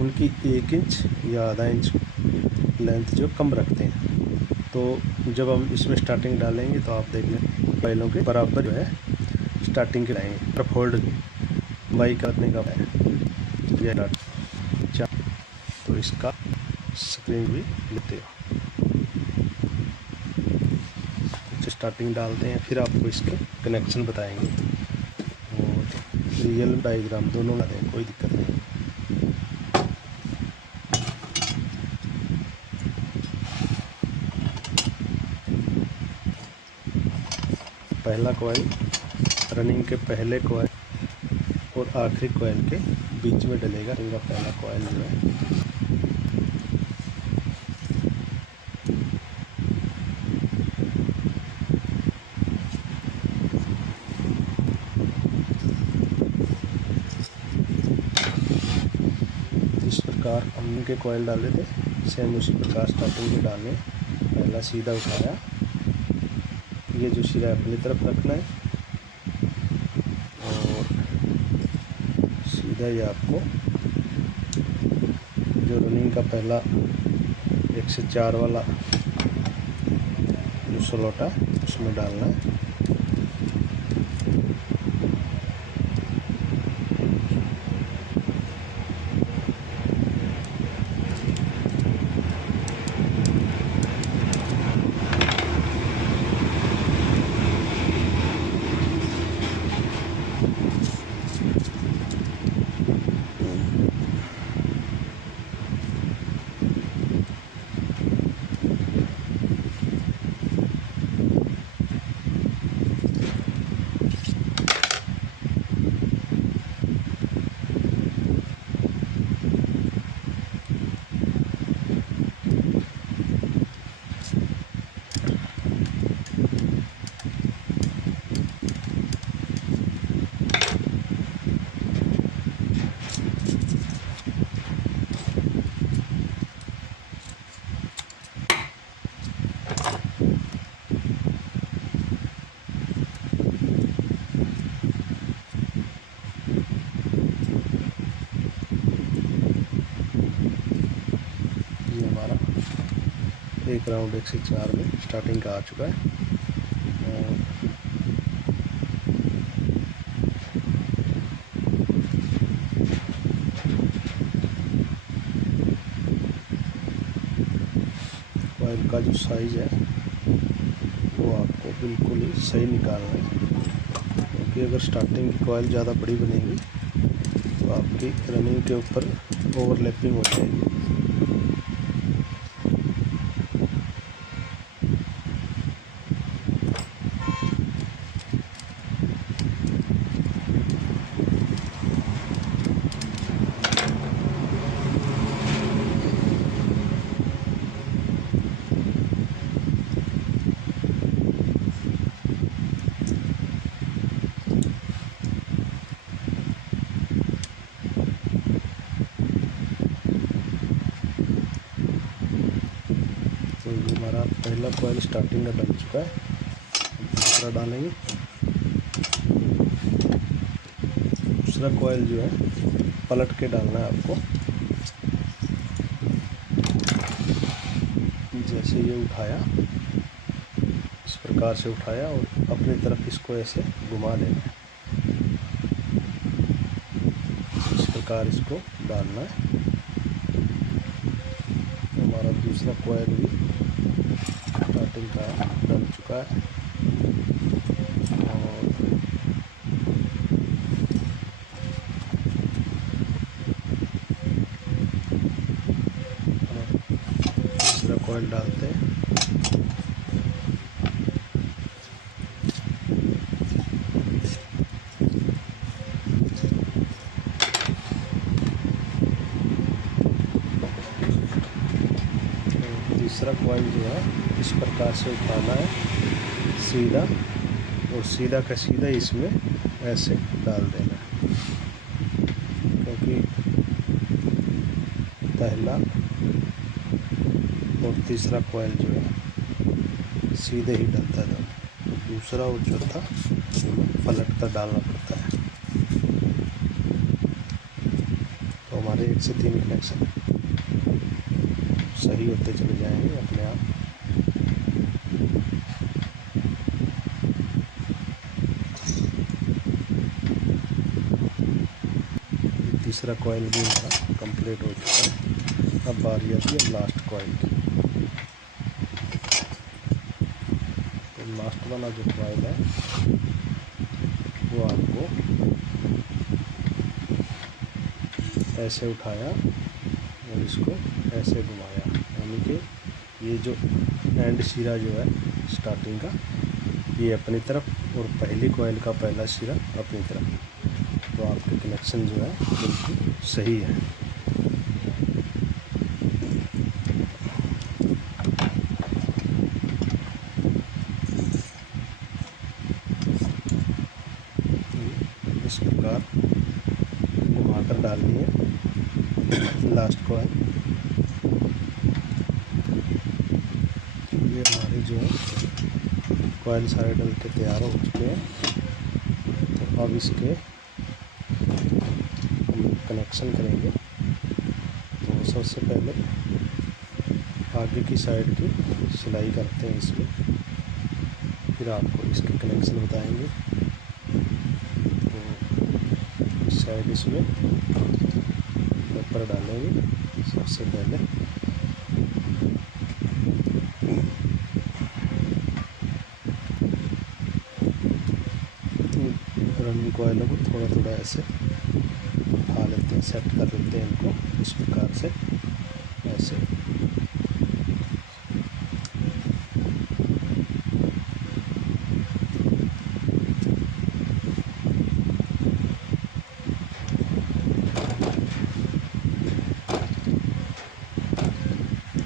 उनकी 1 इंच या आधा इंच लेंथ जो कम रखते हैं। तो जब हम इसमें स्टार्टिंग डालेंगे तो आप देख लें कॉइलों के बराबर जो है स्टार्टिंग के लाएंगे, फोल्ड बाई करने का है ये डाटा, तो इसका स्क्रीन भी लेते हो। स्टार्टिंग डालते हैं, फिर आपको इसके कनेक्शन बताएंगे और रियल डायग्राम दोनों डालते हैं, कोई दिक्कत नहीं। पहला कॉइल रनिंग के पहले कॉइल और आखिरी कॉइल के बीच में डलेगा, इनका पहला कॉइल जो है। इस प्रकार हमने के कॉइल डाले थे, सेम उसी प्रकार स्टार्टिंग के डालने। पहला सीधा उठाया, ये जो सिरा अपनी तरफ रखना है और सीधा ही आपको जो रनिंग का पहला 1 से 4 वाला जो स्लॉट है उसमें डालना है। एक राउंड 104 में स्टार्टिंग का आ चुका है। और कॉइल का जो साइज़ है वो आपको बिल्कुल ही सही निकालना है, क्योंकि अगर स्टार्टिंग की कॉइल ज़्यादा बड़ी बनेगी तो आपकी रनिंग के ऊपर ओवरलैपिंग हो जाएगी। तो ये हमारा पहला कॉइल स्टार्टिंग का डल चुका है। दूसरा डालेंगे। दूसरा कॉइल जो है पलट के डालना है आपको। जैसे ये उठाया, इस प्रकार से उठाया और अपनी तरफ इसको ऐसे घुमा देना है। इस प्रकार इसको डालना है। हमारा दूसरा कॉइल भी स्टार्टिंग का डल चुका है। और दूसरा कॉइल डालते हैं। तीसरा कॉइल जो है इस प्रकार से उठाना है सीधा, और सीधा का सीधा इसमें ऐसे डाल देना है, क्योंकि पहला और तीसरा कॉइल जो है सीधे ही डलता है, दूसरा और चौथा पलट कर डालना पड़ता है। तो हमारे 1 से 3 कनेक्शन सही होते चले जाएंगे अपने आप। तीसरा कॉइल भी हमारा कंप्लीट हो चुका है। अब बारी आती है लास्ट कॉइल की। तो लास्ट वाला जो कॉइल है वो आपको ऐसे उठाया और इसको ऐसे घुमाया, यानी कि ये जो एंड सिरा जो है स्टार्टिंग का ये अपनी तरफ और पहली कॉइल का पहला सिरा अपनी तरफ। तो आपके कनेक्शन जो है बिल्कुल सही है। इस प्रकार घुमाकर डालनी है लास्ट कॉइल। ये हमारे जो है कॉइल सारे डल के तैयार हो चुके हैं। तो अब इसके हम कनेक्शन करेंगे। तो सबसे पहले आगे की साइड की सिलाई करते हैं इसमें, फिर आपको इसके कनेक्शन बताएंगे। तो इस साइड इसमें पेपर डालेंगे सबसे पहले। रनिंग कॉइलों को थोड़ा थोड़ा ऐसे उठा लेते हैं, सेट कर लेते हैं इनको इस प्रकार से ऐसे।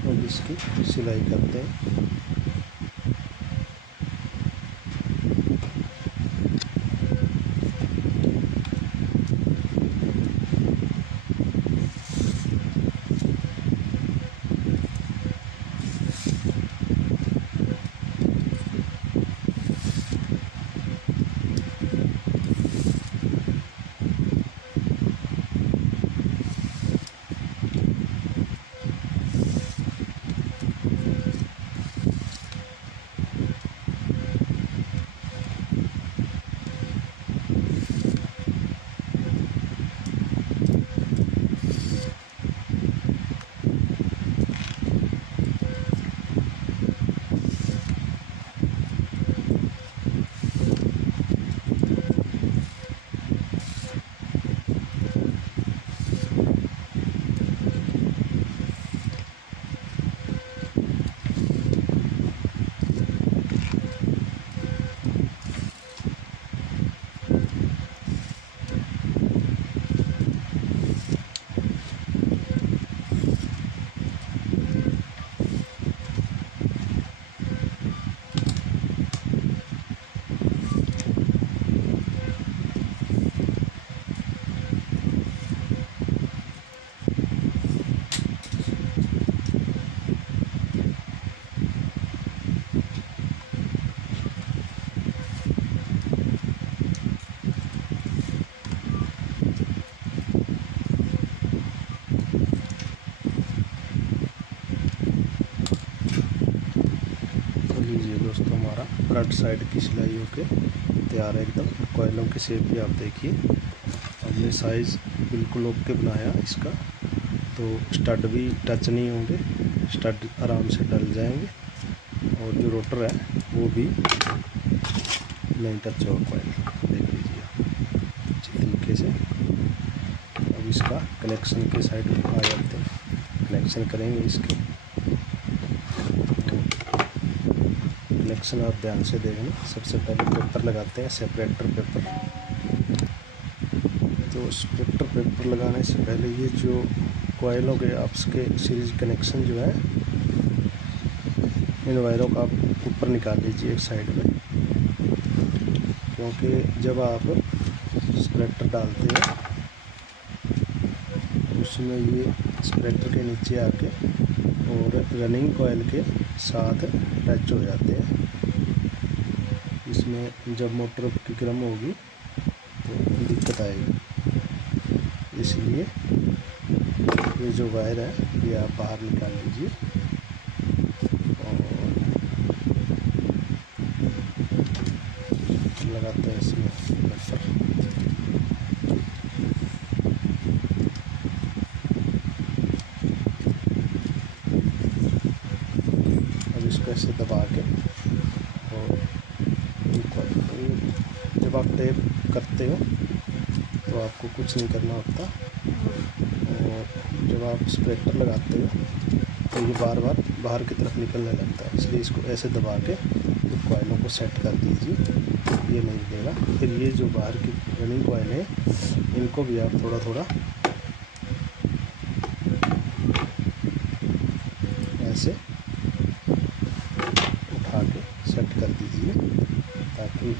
अब इसकी सिलाई करते हैं। फ्रंट साइड की सिलाई होके तैयार है एकदम। कोयलों की शेप भी आप देखिए, हमने साइज़ बिल्कुल ओके बनाया इसका, तो स्टड भी टच नहीं होंगे, स्टड आराम से डल जाएंगे, और जो रोटर है वो भी नहीं टच होगा कोयल। देख लीजिए अच्छी तरीके से। अब इसका कनेक्शन के साइड आ जाते हैं, कनेक्शन करेंगे इसके। कनेक्शन आप ध्यान से देखना। सबसे पहले पेपर लगाते हैं, सेपरेटर पेपर। तो सेपरेटर पेपर लगाने से पहले ये जो कोयलों के आपस के सीरीज कनेक्शन जो है, इन वायरों का आप ऊपर निकाल लीजिए एक साइड में, क्योंकि जब आप सेपरेटर डालते हैं उसमें ये सेपरेटर के नीचे आके और रनिंग कोयल के साथ टच हो जाते हैं। इसमें जब मोटर की गर्म होगी तो दिक्कत आएगी, इसलिए ये जो वायर है ये आप बाहर निकाल लीजिए और लगाते हैं इसमें पेपर। अब इसको ऐसे दबा के, और जब आप टेप करते हो तो आपको कुछ नहीं करना होता, और जब आप स्प्रेटर लगाते हो तो ये बार बार बाहर की तरफ निकलने लगता है, इसलिए इसको ऐसे दबा के कोयलों को सेट कर दीजिए, ये नहीं देगा। फिर ये जो बाहर की रनिंग कोयल है इनको भी आप थोड़ा थोड़ा ऐसे उठा के सेट कर दीजिए, ताकि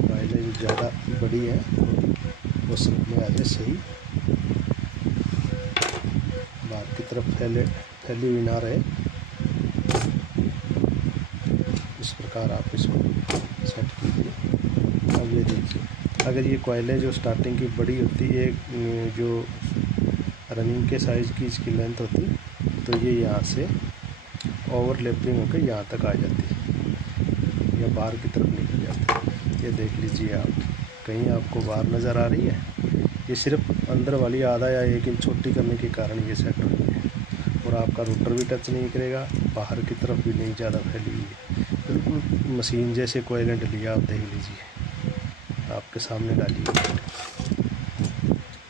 कोयलें जो ज़्यादा बड़ी है वो सब में आ जाए सही, बाहर की तरफ फैली हुई ना रहे। इस प्रकार आप इसको सेट कीजिए। अब ये देखिए, अगर ये कोयलें जो स्टार्टिंग की बड़ी होती है, जो रनिंग के साइज़ की इसकी लेंथ होती, तो ये यहाँ से ओवरलैपिंग होकर यहाँ तक आ जाती है या बाहर की तरफ निकल जाती है। ये देख लीजिए आप, कहीं आपको बाहर नज़र आ रही है? ये सिर्फ अंदर वाली आधा या 1 इंच छोटी करने के कारण ये सेट हुई है, और आपका रोटर भी टच नहीं करेगा, बाहर की तरफ भी नहीं ज़्यादा फैली हुई है, बिल्कुल मशीन जैसे कोयलें डली है। आप देख लीजिए, आपके सामने डाली है।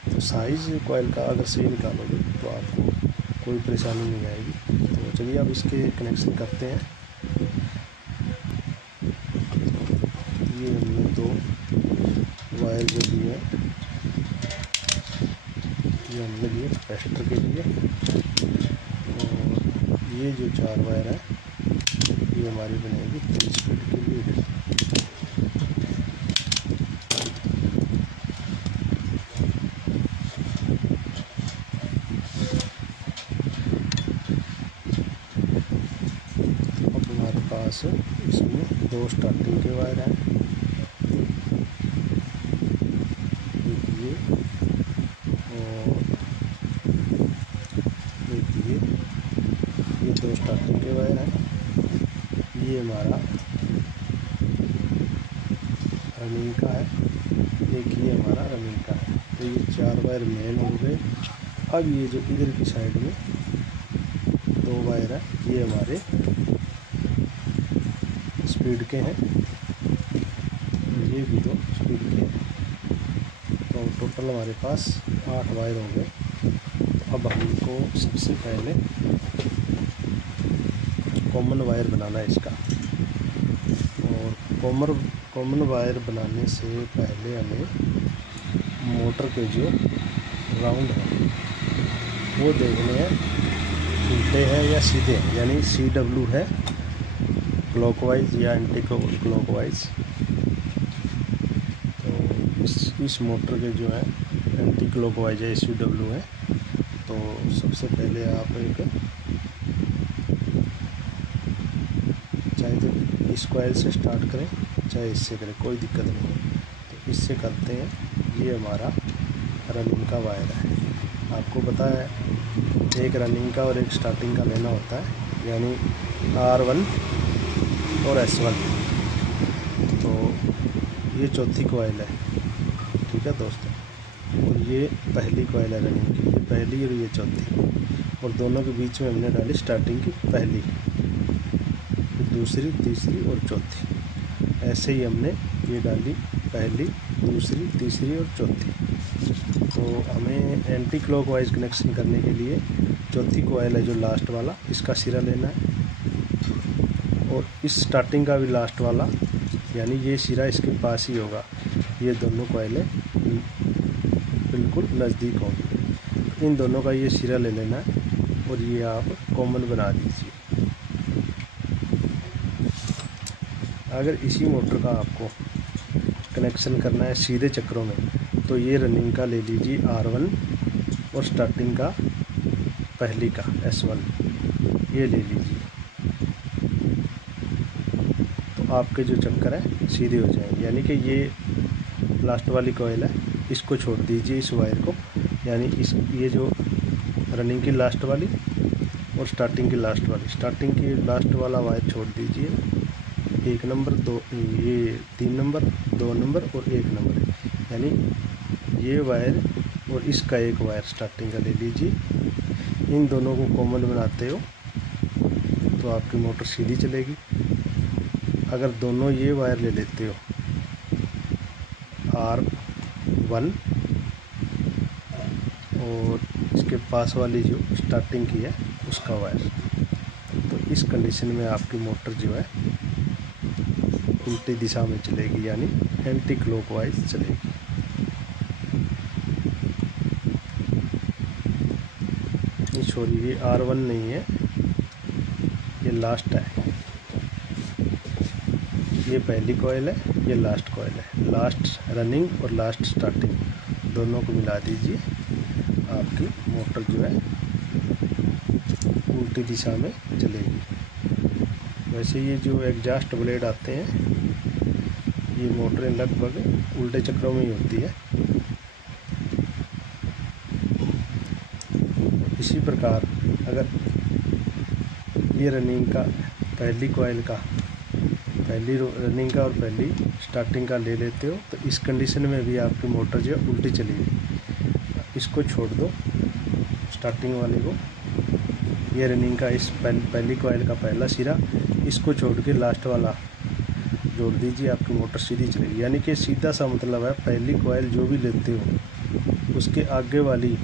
तो साइज़ कोयल का अगर सही निकालोगे तो आपको कोई परेशानी नहीं आएगी। तो चलिए अब इसके कनेक्शन करते हैं। ये हमने 2 वायर जो दी है, ये हमने लिए कैपेसिटर के लिए, और ये जो 4 वायर है ये हमारी बनेगी 3 स्पीड के लिए। अब हमारे पास इसमें 2 स्टार्टिंग के वायर हैं, एक ये और एक ये 2 स्टार्टिंग के वायर हैं। ये हमारा रनिंग का है, एक ये हमारा रनिंग का है। तो ये 4 वायर मेन हो गए। अब ये जो इधर की साइड में 2 वायर है, ये हमारे स्पीड के हैं, ये भी 2 स्पीड के हैं। तो टोटल हमारे पास 8 वायर हो गए। अब हमको सबसे पहले कॉमन वायर बनाना है इसका, और कॉमन वायर बनाने से पहले हमें मोटर के जो राउंड हैं वो देखने हैं, उल्टे हैं या सीधे हैं, यानी CW है क्लॉकवाइज या एंटी क्लॉकवाइज। तो इस मोटर के जो है एंटी क्लॉकवाइज है, CW है। तो सबसे पहले आप एक, चाहे तो इस कॉइल से स्टार्ट करें चाहे इससे करें, कोई दिक्कत नहीं। तो इससे करते हैं। ये हमारा रनिंग का वायर है, आपको पता है एक रनिंग का और एक स्टार्टिंग का लेना होता है। यानी R1 और S1। तो ये चौथी कॉइल है, ठीक है दोस्तों। और ये पहली कॉइल है रनिंग की, ये पहली और ये चौथी। और दोनों के बीच में हमने डाली स्टार्टिंग की पहली, दूसरी, तीसरी और चौथी। ऐसे ही हमने ये डाली पहली, दूसरी, तीसरी और चौथी। तो हमें एंटी क्लॉकवाइज कनेक्शन करने के लिए चौथी कॉइल है जो लास्ट वाला, इसका सिरा लेना है। और इस स्टार्टिंग का भी लास्ट वाला, यानी ये सिरा इसके पास ही होगा। ये दोनों कॉइलें बिल्कुल नज़दीक होंगी। इन दोनों का ये सिरा ले लेना है और ये आप कॉमन बना दीजिए। अगर इसी मोटर का आपको कनेक्शन करना है सीधे चक्रों में, तो ये रनिंग का ले लीजिए R1 और स्टार्टिंग का पहली का S1, ये ले लीजिए। तो आपके जो चक्कर है सीधे हो जाएंगे। यानी कि ये लास्ट वाली कॉइल है, इसको छोड़ दीजिए इस वायर को, यानी ये जो रनिंग की लास्ट वाली और स्टार्टिंग की लास्ट वाली, स्टार्टिंग की लास्ट वाला वायर छोड़ दीजिए। 1 नंबर, 2, ये 3 नंबर, 2 नंबर और 1 नंबर, यानी ये वायर और इसका एक वायर स्टार्टिंग का ले लीजिए। इन दोनों को कॉमन बनाते हो तो आपकी मोटर सीधी चलेगी। अगर दोनों ये वायर ले लेते हो R1 और इसके पास वाली जो स्टार्टिंग की है उसका वायर, तो इस कंडीशन में आपकी मोटर जो है उल्टी दिशा में चलेगी, यानी एंटी क्लॉकवाइज चलेगी। सॉरी, ये R1 नहीं है, ये लास्ट है। ये पहली कॉइल है, ये लास्ट कॉइल है। लास्ट रनिंग और लास्ट स्टार्टिंग दोनों को मिला दीजिए, आपकी मोटर जो है उल्टी दिशा में चलेगी। वैसे ये जो एग्जॉस्ट ब्लेड आते हैं, ये मोटरें लगभग उल्टे चक्रों में ही होती है। इसी प्रकार अगर ये रनिंग का पहली कॉइल का, पहली रनिंग का और पहली स्टार्टिंग का ले लेते हो, तो इस कंडीशन में भी आपकी मोटर जो है उल्टी चलेगी। इसको छोड़ दो स्टार्टिंग वाले को, ये रनिंग का इस पहली कॉइल का पहला सिरा, इसको छोड़ के लास्ट वाला जोड़ दीजिए, आपकी मोटर सीधी चलेगी। यानी कि सीधा सा मतलब है, पहली कॉइल जो भी लेते हो उसके आगे वाली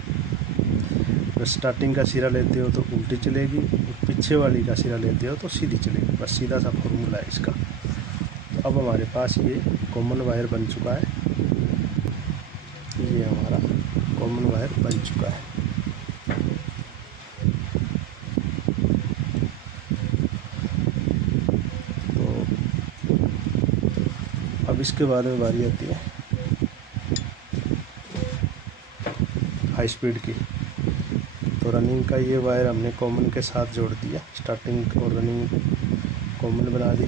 स्टार्टिंग का सिरा लेते हो तो उल्टी चलेगी, और पीछे वाली का सिरा लेते हो तो सीधी चलेगी। बस सीधा सा फॉर्मूला है इसका। तो अब हमारे पास ये कॉमन वायर बन चुका है, ये हमारा कॉमन वायर बन चुका है। तो अब इसके बाद में बारी आती है हाई स्पीड की। तो रनिंग का ये वायर हमने कॉमन के साथ जोड़ दिया, स्टार्टिंग और रनिंग कॉमन बना दी।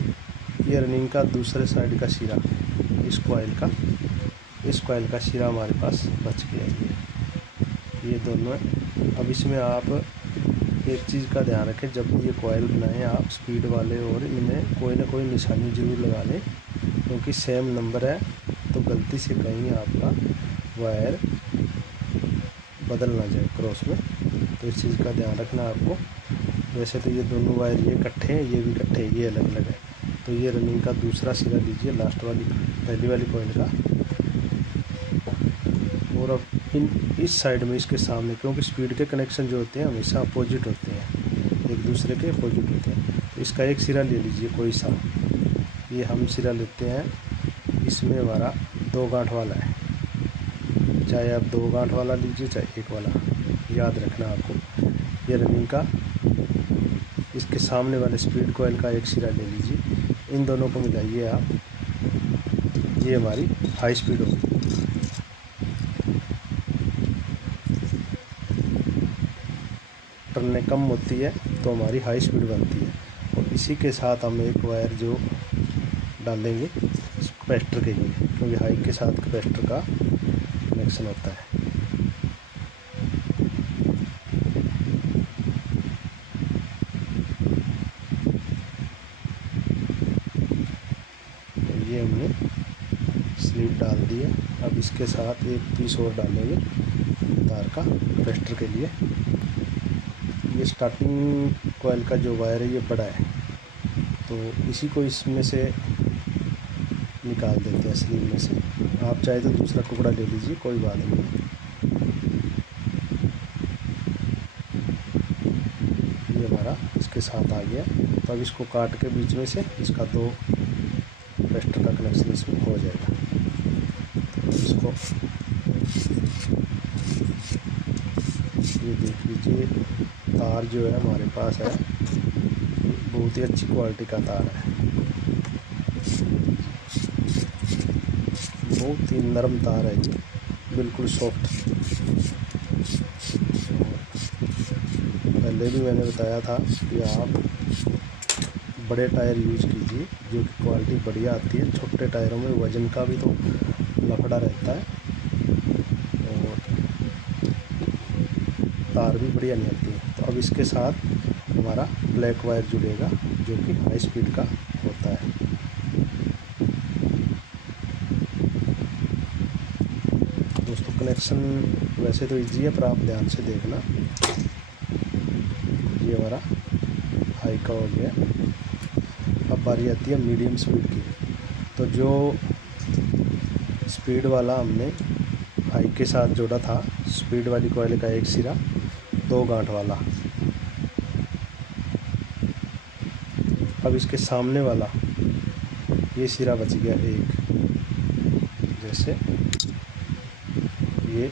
ये रनिंग का दूसरे साइड का सिरा, इस कॉइल का सिरा हमारे पास बच गया। ये दोनों है। अब इसमें आप एक चीज़ का ध्यान रखें, जब भी ये कॉइल बनाएं आप स्पीड वाले, और इनमें कोई ना कोई निशानी ज़रूर लगा लें, क्योंकि सेम नंबर है तो गलती से कहीं आपका वायर बदल ना जाए क्रॉस में। तो इस चीज़ का ध्यान रखना आपको। वैसे तो ये दोनों वायर ये इकट्ठे हैं, ये भी इकट्ठे हैं, ये अलग अलग है। तो ये रनिंग का दूसरा सिरा लीजिए लास्ट वाली पहली वाली कॉइल का, और अब इस साइड में इसके सामने, क्योंकि स्पीड के कनेक्शन जो होते हैं हमेशा अपोजिट होते हैं, एक दूसरे के अपोजिट होते हैं। तो इसका एक सिरा ले लीजिए कोई सा, ये हम सिरा लेते हैं, इसमें हमारा 2 गांठ वाला है। चाहे आप 2 गांठ वाला लीजिए चाहे 1 वाला, याद रखना आपको। ये रनिंग का इसके सामने वाले स्पीड कॉइल का एक सिरा ले लीजिए, इन दोनों को मिलाइए आप, ये हमारी हाई स्पीड होगी। टर्नें कम होती है तो हमारी हाई स्पीड बनती है। और इसी के साथ हम एक वायर जो डालेंगे कैपेसिटर के लिए, क्योंकि हाई के साथ कैपेसिटर का कनेक्शन होता है। स्लीव डाल दी है। अब इसके साथ एक पीस और डालेंगे तार का कैपेसिटर के लिए। ये स्टार्टिंग कॉइल का जो वायर है ये बड़ा है, तो इसी को इसमें से निकाल देते हैं स्लीव में से। आप चाहे तो दूसरा टुकड़ा ले लीजिए, कोई बात नहीं। ये हमारा इसके साथ आ गया। तो अब इसको काट के बीच में से इसका 2 कैपेसिटर का कनेक्शन इसमें हो जाएगा। तो इसको ये देख लीजिए, तार जो है हमारे पास है बहुत ही अच्छी क्वालिटी का तार है, बहुत ही नरम तार है ये, बिल्कुल सॉफ्ट। पहले भी मैंने बताया था कि आप बड़े टायर यूज कीजिए, जो कि क्वालिटी बढ़िया आती है। छोटे टायरों में वज़न का भी तो लफड़ा रहता है और तार भी बढ़िया नहीं आती है। तो अब इसके साथ हमारा ब्लैक वायर जुड़ेगा, जो कि हाई स्पीड का होता है। दोस्तों कनेक्शन वैसे तो इजी है, पर आप ध्यान से देखना। ये हमारा हाई का हो गया। अब बारी आती है मीडियम स्पीड की। तो जो स्पीड वाला हमने हाई के साथ जोड़ा था, स्पीड वाली कॉइल का एक सिरा 2 गांठ वाला, अब इसके सामने वाला ये सिरा बच गया एक। जैसे ये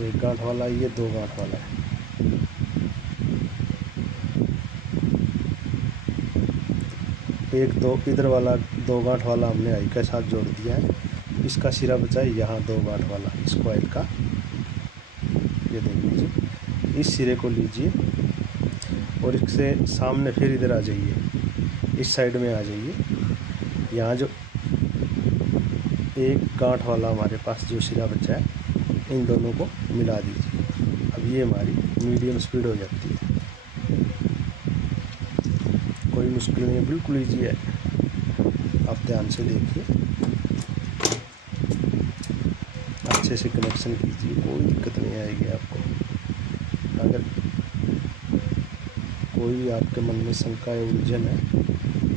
1 गांठ वाला, ये 2 गांठ वाला है। एक दो इधर वाला 2 गांठ वाला हमने आई के साथ जोड़ दिया है। इसका सिरा बचा है यहाँ 2 गांठ वाला इस कॉइल का। ये देख लीजिए, इस सिरे को लीजिए और इससे सामने फिर इधर आ जाइए, इस साइड में आ जाइए। यहाँ जो 1 गांठ वाला हमारे पास जो सिरा बचा है, इन दोनों को मिला दीजिए। अब ये हमारी मीडियम स्पीड हो जाती है। कोई मुश्किल नहीं है, बिल्कुल ईजी है। आप ध्यान से देखिए, अच्छे से कनेक्शन कीजिए, कोई दिक्कत नहीं आएगी आपको। अगर कोई भी आपके मन में शंका या उलझन है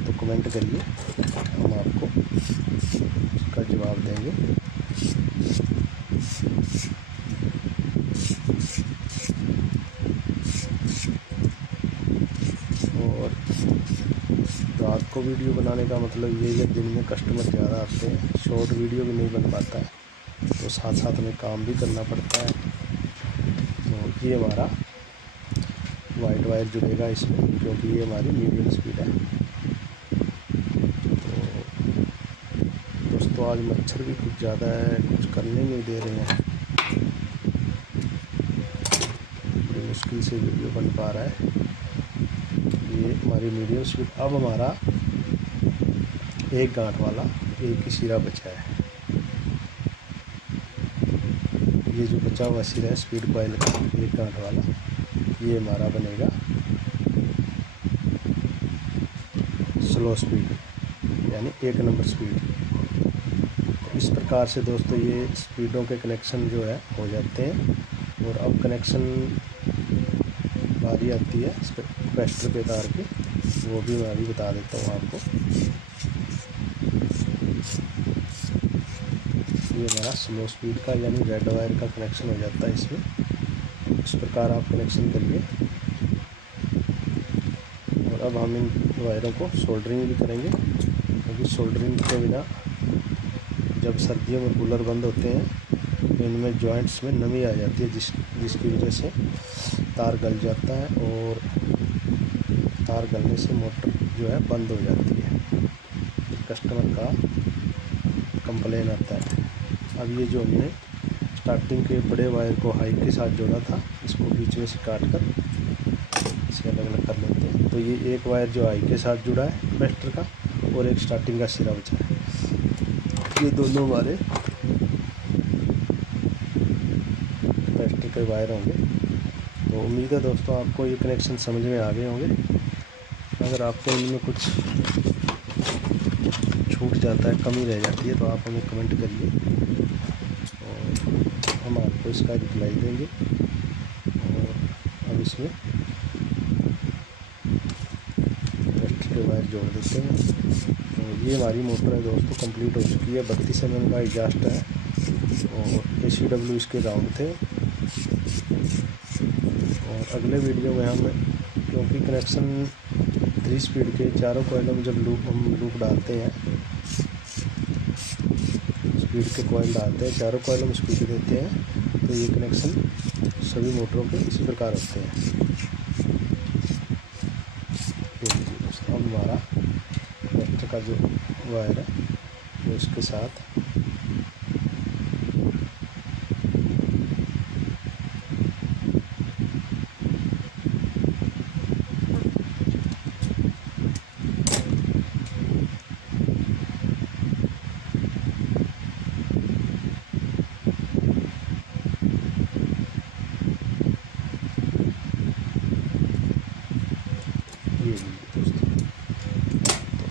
तो कमेंट करिए, हम आपको उसका जवाब देंगे। और रात को वीडियो बनाने का मतलब ये है, दिन में कस्टमर ज़्यादा आते हैं, शॉर्ट वीडियो भी नहीं बन पाता है, तो साथ साथ में काम भी करना पड़ता है। तो ये हमारा वाइट वायर जुड़ेगा इसमें, क्योंकि ये हमारी मीडियम स्पीड है। तो दोस्तों आज मच्छर भी कुछ ज़्यादा है, कुछ करने नहीं दे रहे हैं, बड़ी मुश्किल से वीडियो बन पा रहा है। ये हमारी मीडियम स्पीड। अब हमारा 1 गांठ वाला एक ही सिरा बचा है। ये जो बचा हुआ सिरा है स्पीड कॉइल का 1 गांठ वाला, ये हमारा बनेगा स्लो स्पीड, यानी 1 नंबर स्पीड। तो इस प्रकार से दोस्तों ये स्पीडों के कनेक्शन जो है हो जाते हैं। और अब कनेक्शन बारी आती है कैपेसिटर के तार की, वो भी मैं अभी बता देता हूँ आपको। ये हमारा स्लो स्पीड का यानी रेड वायर का कनेक्शन हो जाता है इसमें। इस प्रकार आप कनेक्शन करिए। और अब हम इन वायरों को सोल्डरिंग भी करेंगे, क्योंकि सोल्डरिंग के बिना जब सर्दियों में कूलर बंद होते हैं तो इनमें जॉइंट्स में नमी आ जाती है, जिसकी वजह से तार गल जाता है और तार गलने से मोटर जो है बंद हो जाती है, फिर कस्टमर का कंप्लेन आता है। अब ये जो हमने स्टार्टिंग के बड़े वायर को हाई के साथ जोड़ा था, इसको बीच में से काट कर इसे अलग अलग कर लेते हैं। तो ये एक वायर जो हाई के साथ जुड़ा है कैपेसिटर का, और एक स्टार्टिंग का सिरा बचा है। ये दोनों हमारे कैपेसिटर के वायर होंगे। तो उम्मीद है दोस्तों आपको ये कनेक्शन समझ में आ गए होंगे। अगर आपको इनमें कुछ छूट जाता है, कमी रह जाती है तो आप हमें कमेंट करिए और हम आपको इसका रिप्लाई देंगे। और अब इसमें टेस्ट के वायर जोड़ देते हैं। तो ये हमारी मोटर है दोस्तों, कंप्लीट हो चुकी है। 32 mm का एग्जास्ट है और ACW इसके राउंड थे। और अगले वीडियो में हम, क्योंकि कनेक्शन 3 स्पीड के चारों कॉइलों में जब हम लूप डालते हैं, स्पीड के कॉइल डालते हैं, चारों कॉइलों में स्पीड देते हैं, तो ये कनेक्शन सभी मोटरों के इसी प्रकार होते हैं। दोस्तों अब हमारा ट्रैक्टर का जो वायर है वो इसके साथ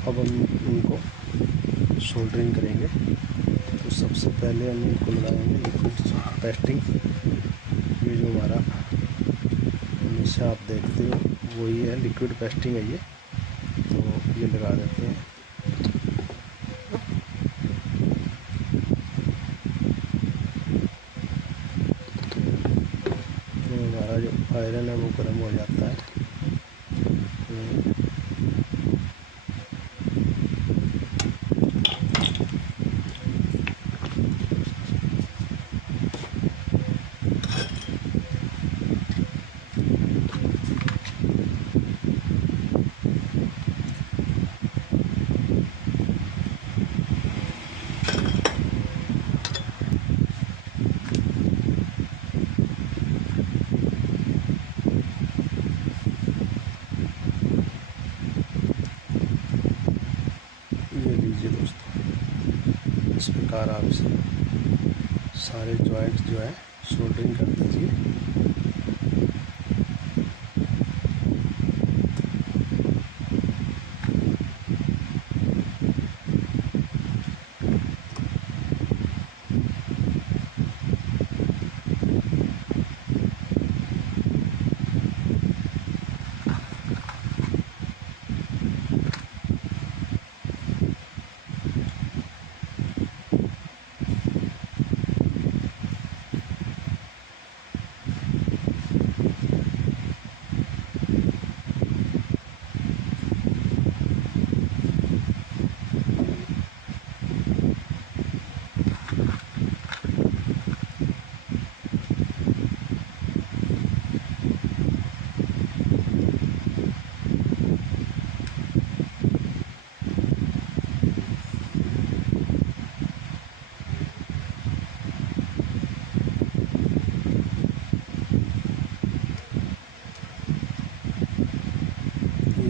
अब हम इनको सोल्डरिंग करेंगे। तो सबसे पहले हम इनको लगाएंगे लिक्विड पेस्टिंग। ये जो हमारा हमेशा आप देखते हो वही है, लिक्विड पेस्टिंग है ये। तो ये लगा देते हैं। तो हमारा जो आयरन है वो गर्म हो जाता है। दोस्तों इस प्रकार आप इसे सारे जॉइंट जो है सोल्डरिंग कर दीजिए।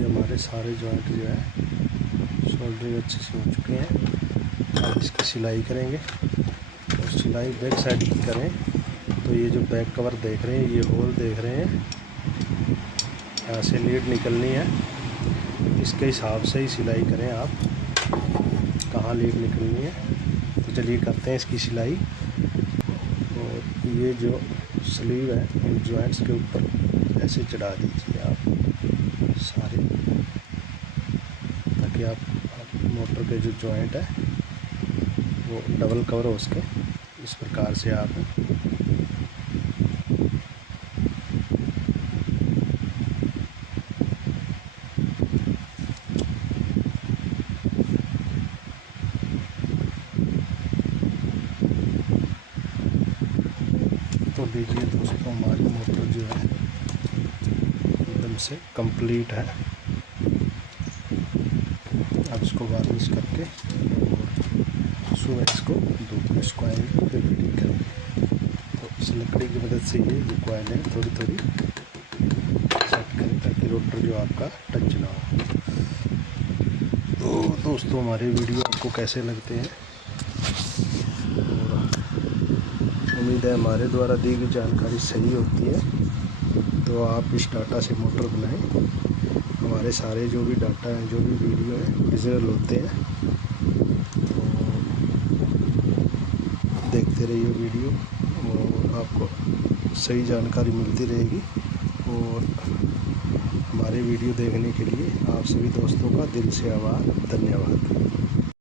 हमारे सारे जॉइंट जो है सोल्डरिंग अच्छे से हो चुके हैं। अब इसकी सिलाई करेंगे और सिलाई बैक साइड की करें। तो ये जो बैक कवर देख रहे हैं, ये होल देख रहे हैं, यहाँ से लीड निकलनी है, इसके हिसाब से ही सिलाई करें आप, कहाँ लीड निकलनी है। तो चलिए करते हैं इसकी सिलाई। और ये जो स्लीव है उन जॉइंट्स के ऊपर ऐसे चढ़ा दीजिए आप सारे, ताकि आप मोटर के जो जॉइंट है वो डबल कवर हो उसके। इस प्रकार से आप तो लीजिए दोस्तों, हमारी मोटर जो है एकदम से कंप्लीट है। अब इसको वार्निश करके और सुबह को धूप में सुखाएंगे, फिर फिटिंग करेंगे। तो इस लकड़ी की मदद से ये जो कॉइल है थोड़ी थोड़ी सेट करें, ताकि रोटर जो आपका टच ना हो। तो दोस्तों हमारे वीडियो आपको कैसे लगते हैं, उम्मीद है हमारे द्वारा दी गई जानकारी सही होती है। तो आप इस डाटा से मोटर बनाएं। हमारे सारे जो भी डाटा हैं, जो भी वीडियो हैं, ओरिजिनल होते हैं। रहिए वीडियो, और आपको सही जानकारी मिलती रहेगी। और हमारे वीडियो देखने के लिए आप सभी दोस्तों का दिल से आभार, धन्यवाद।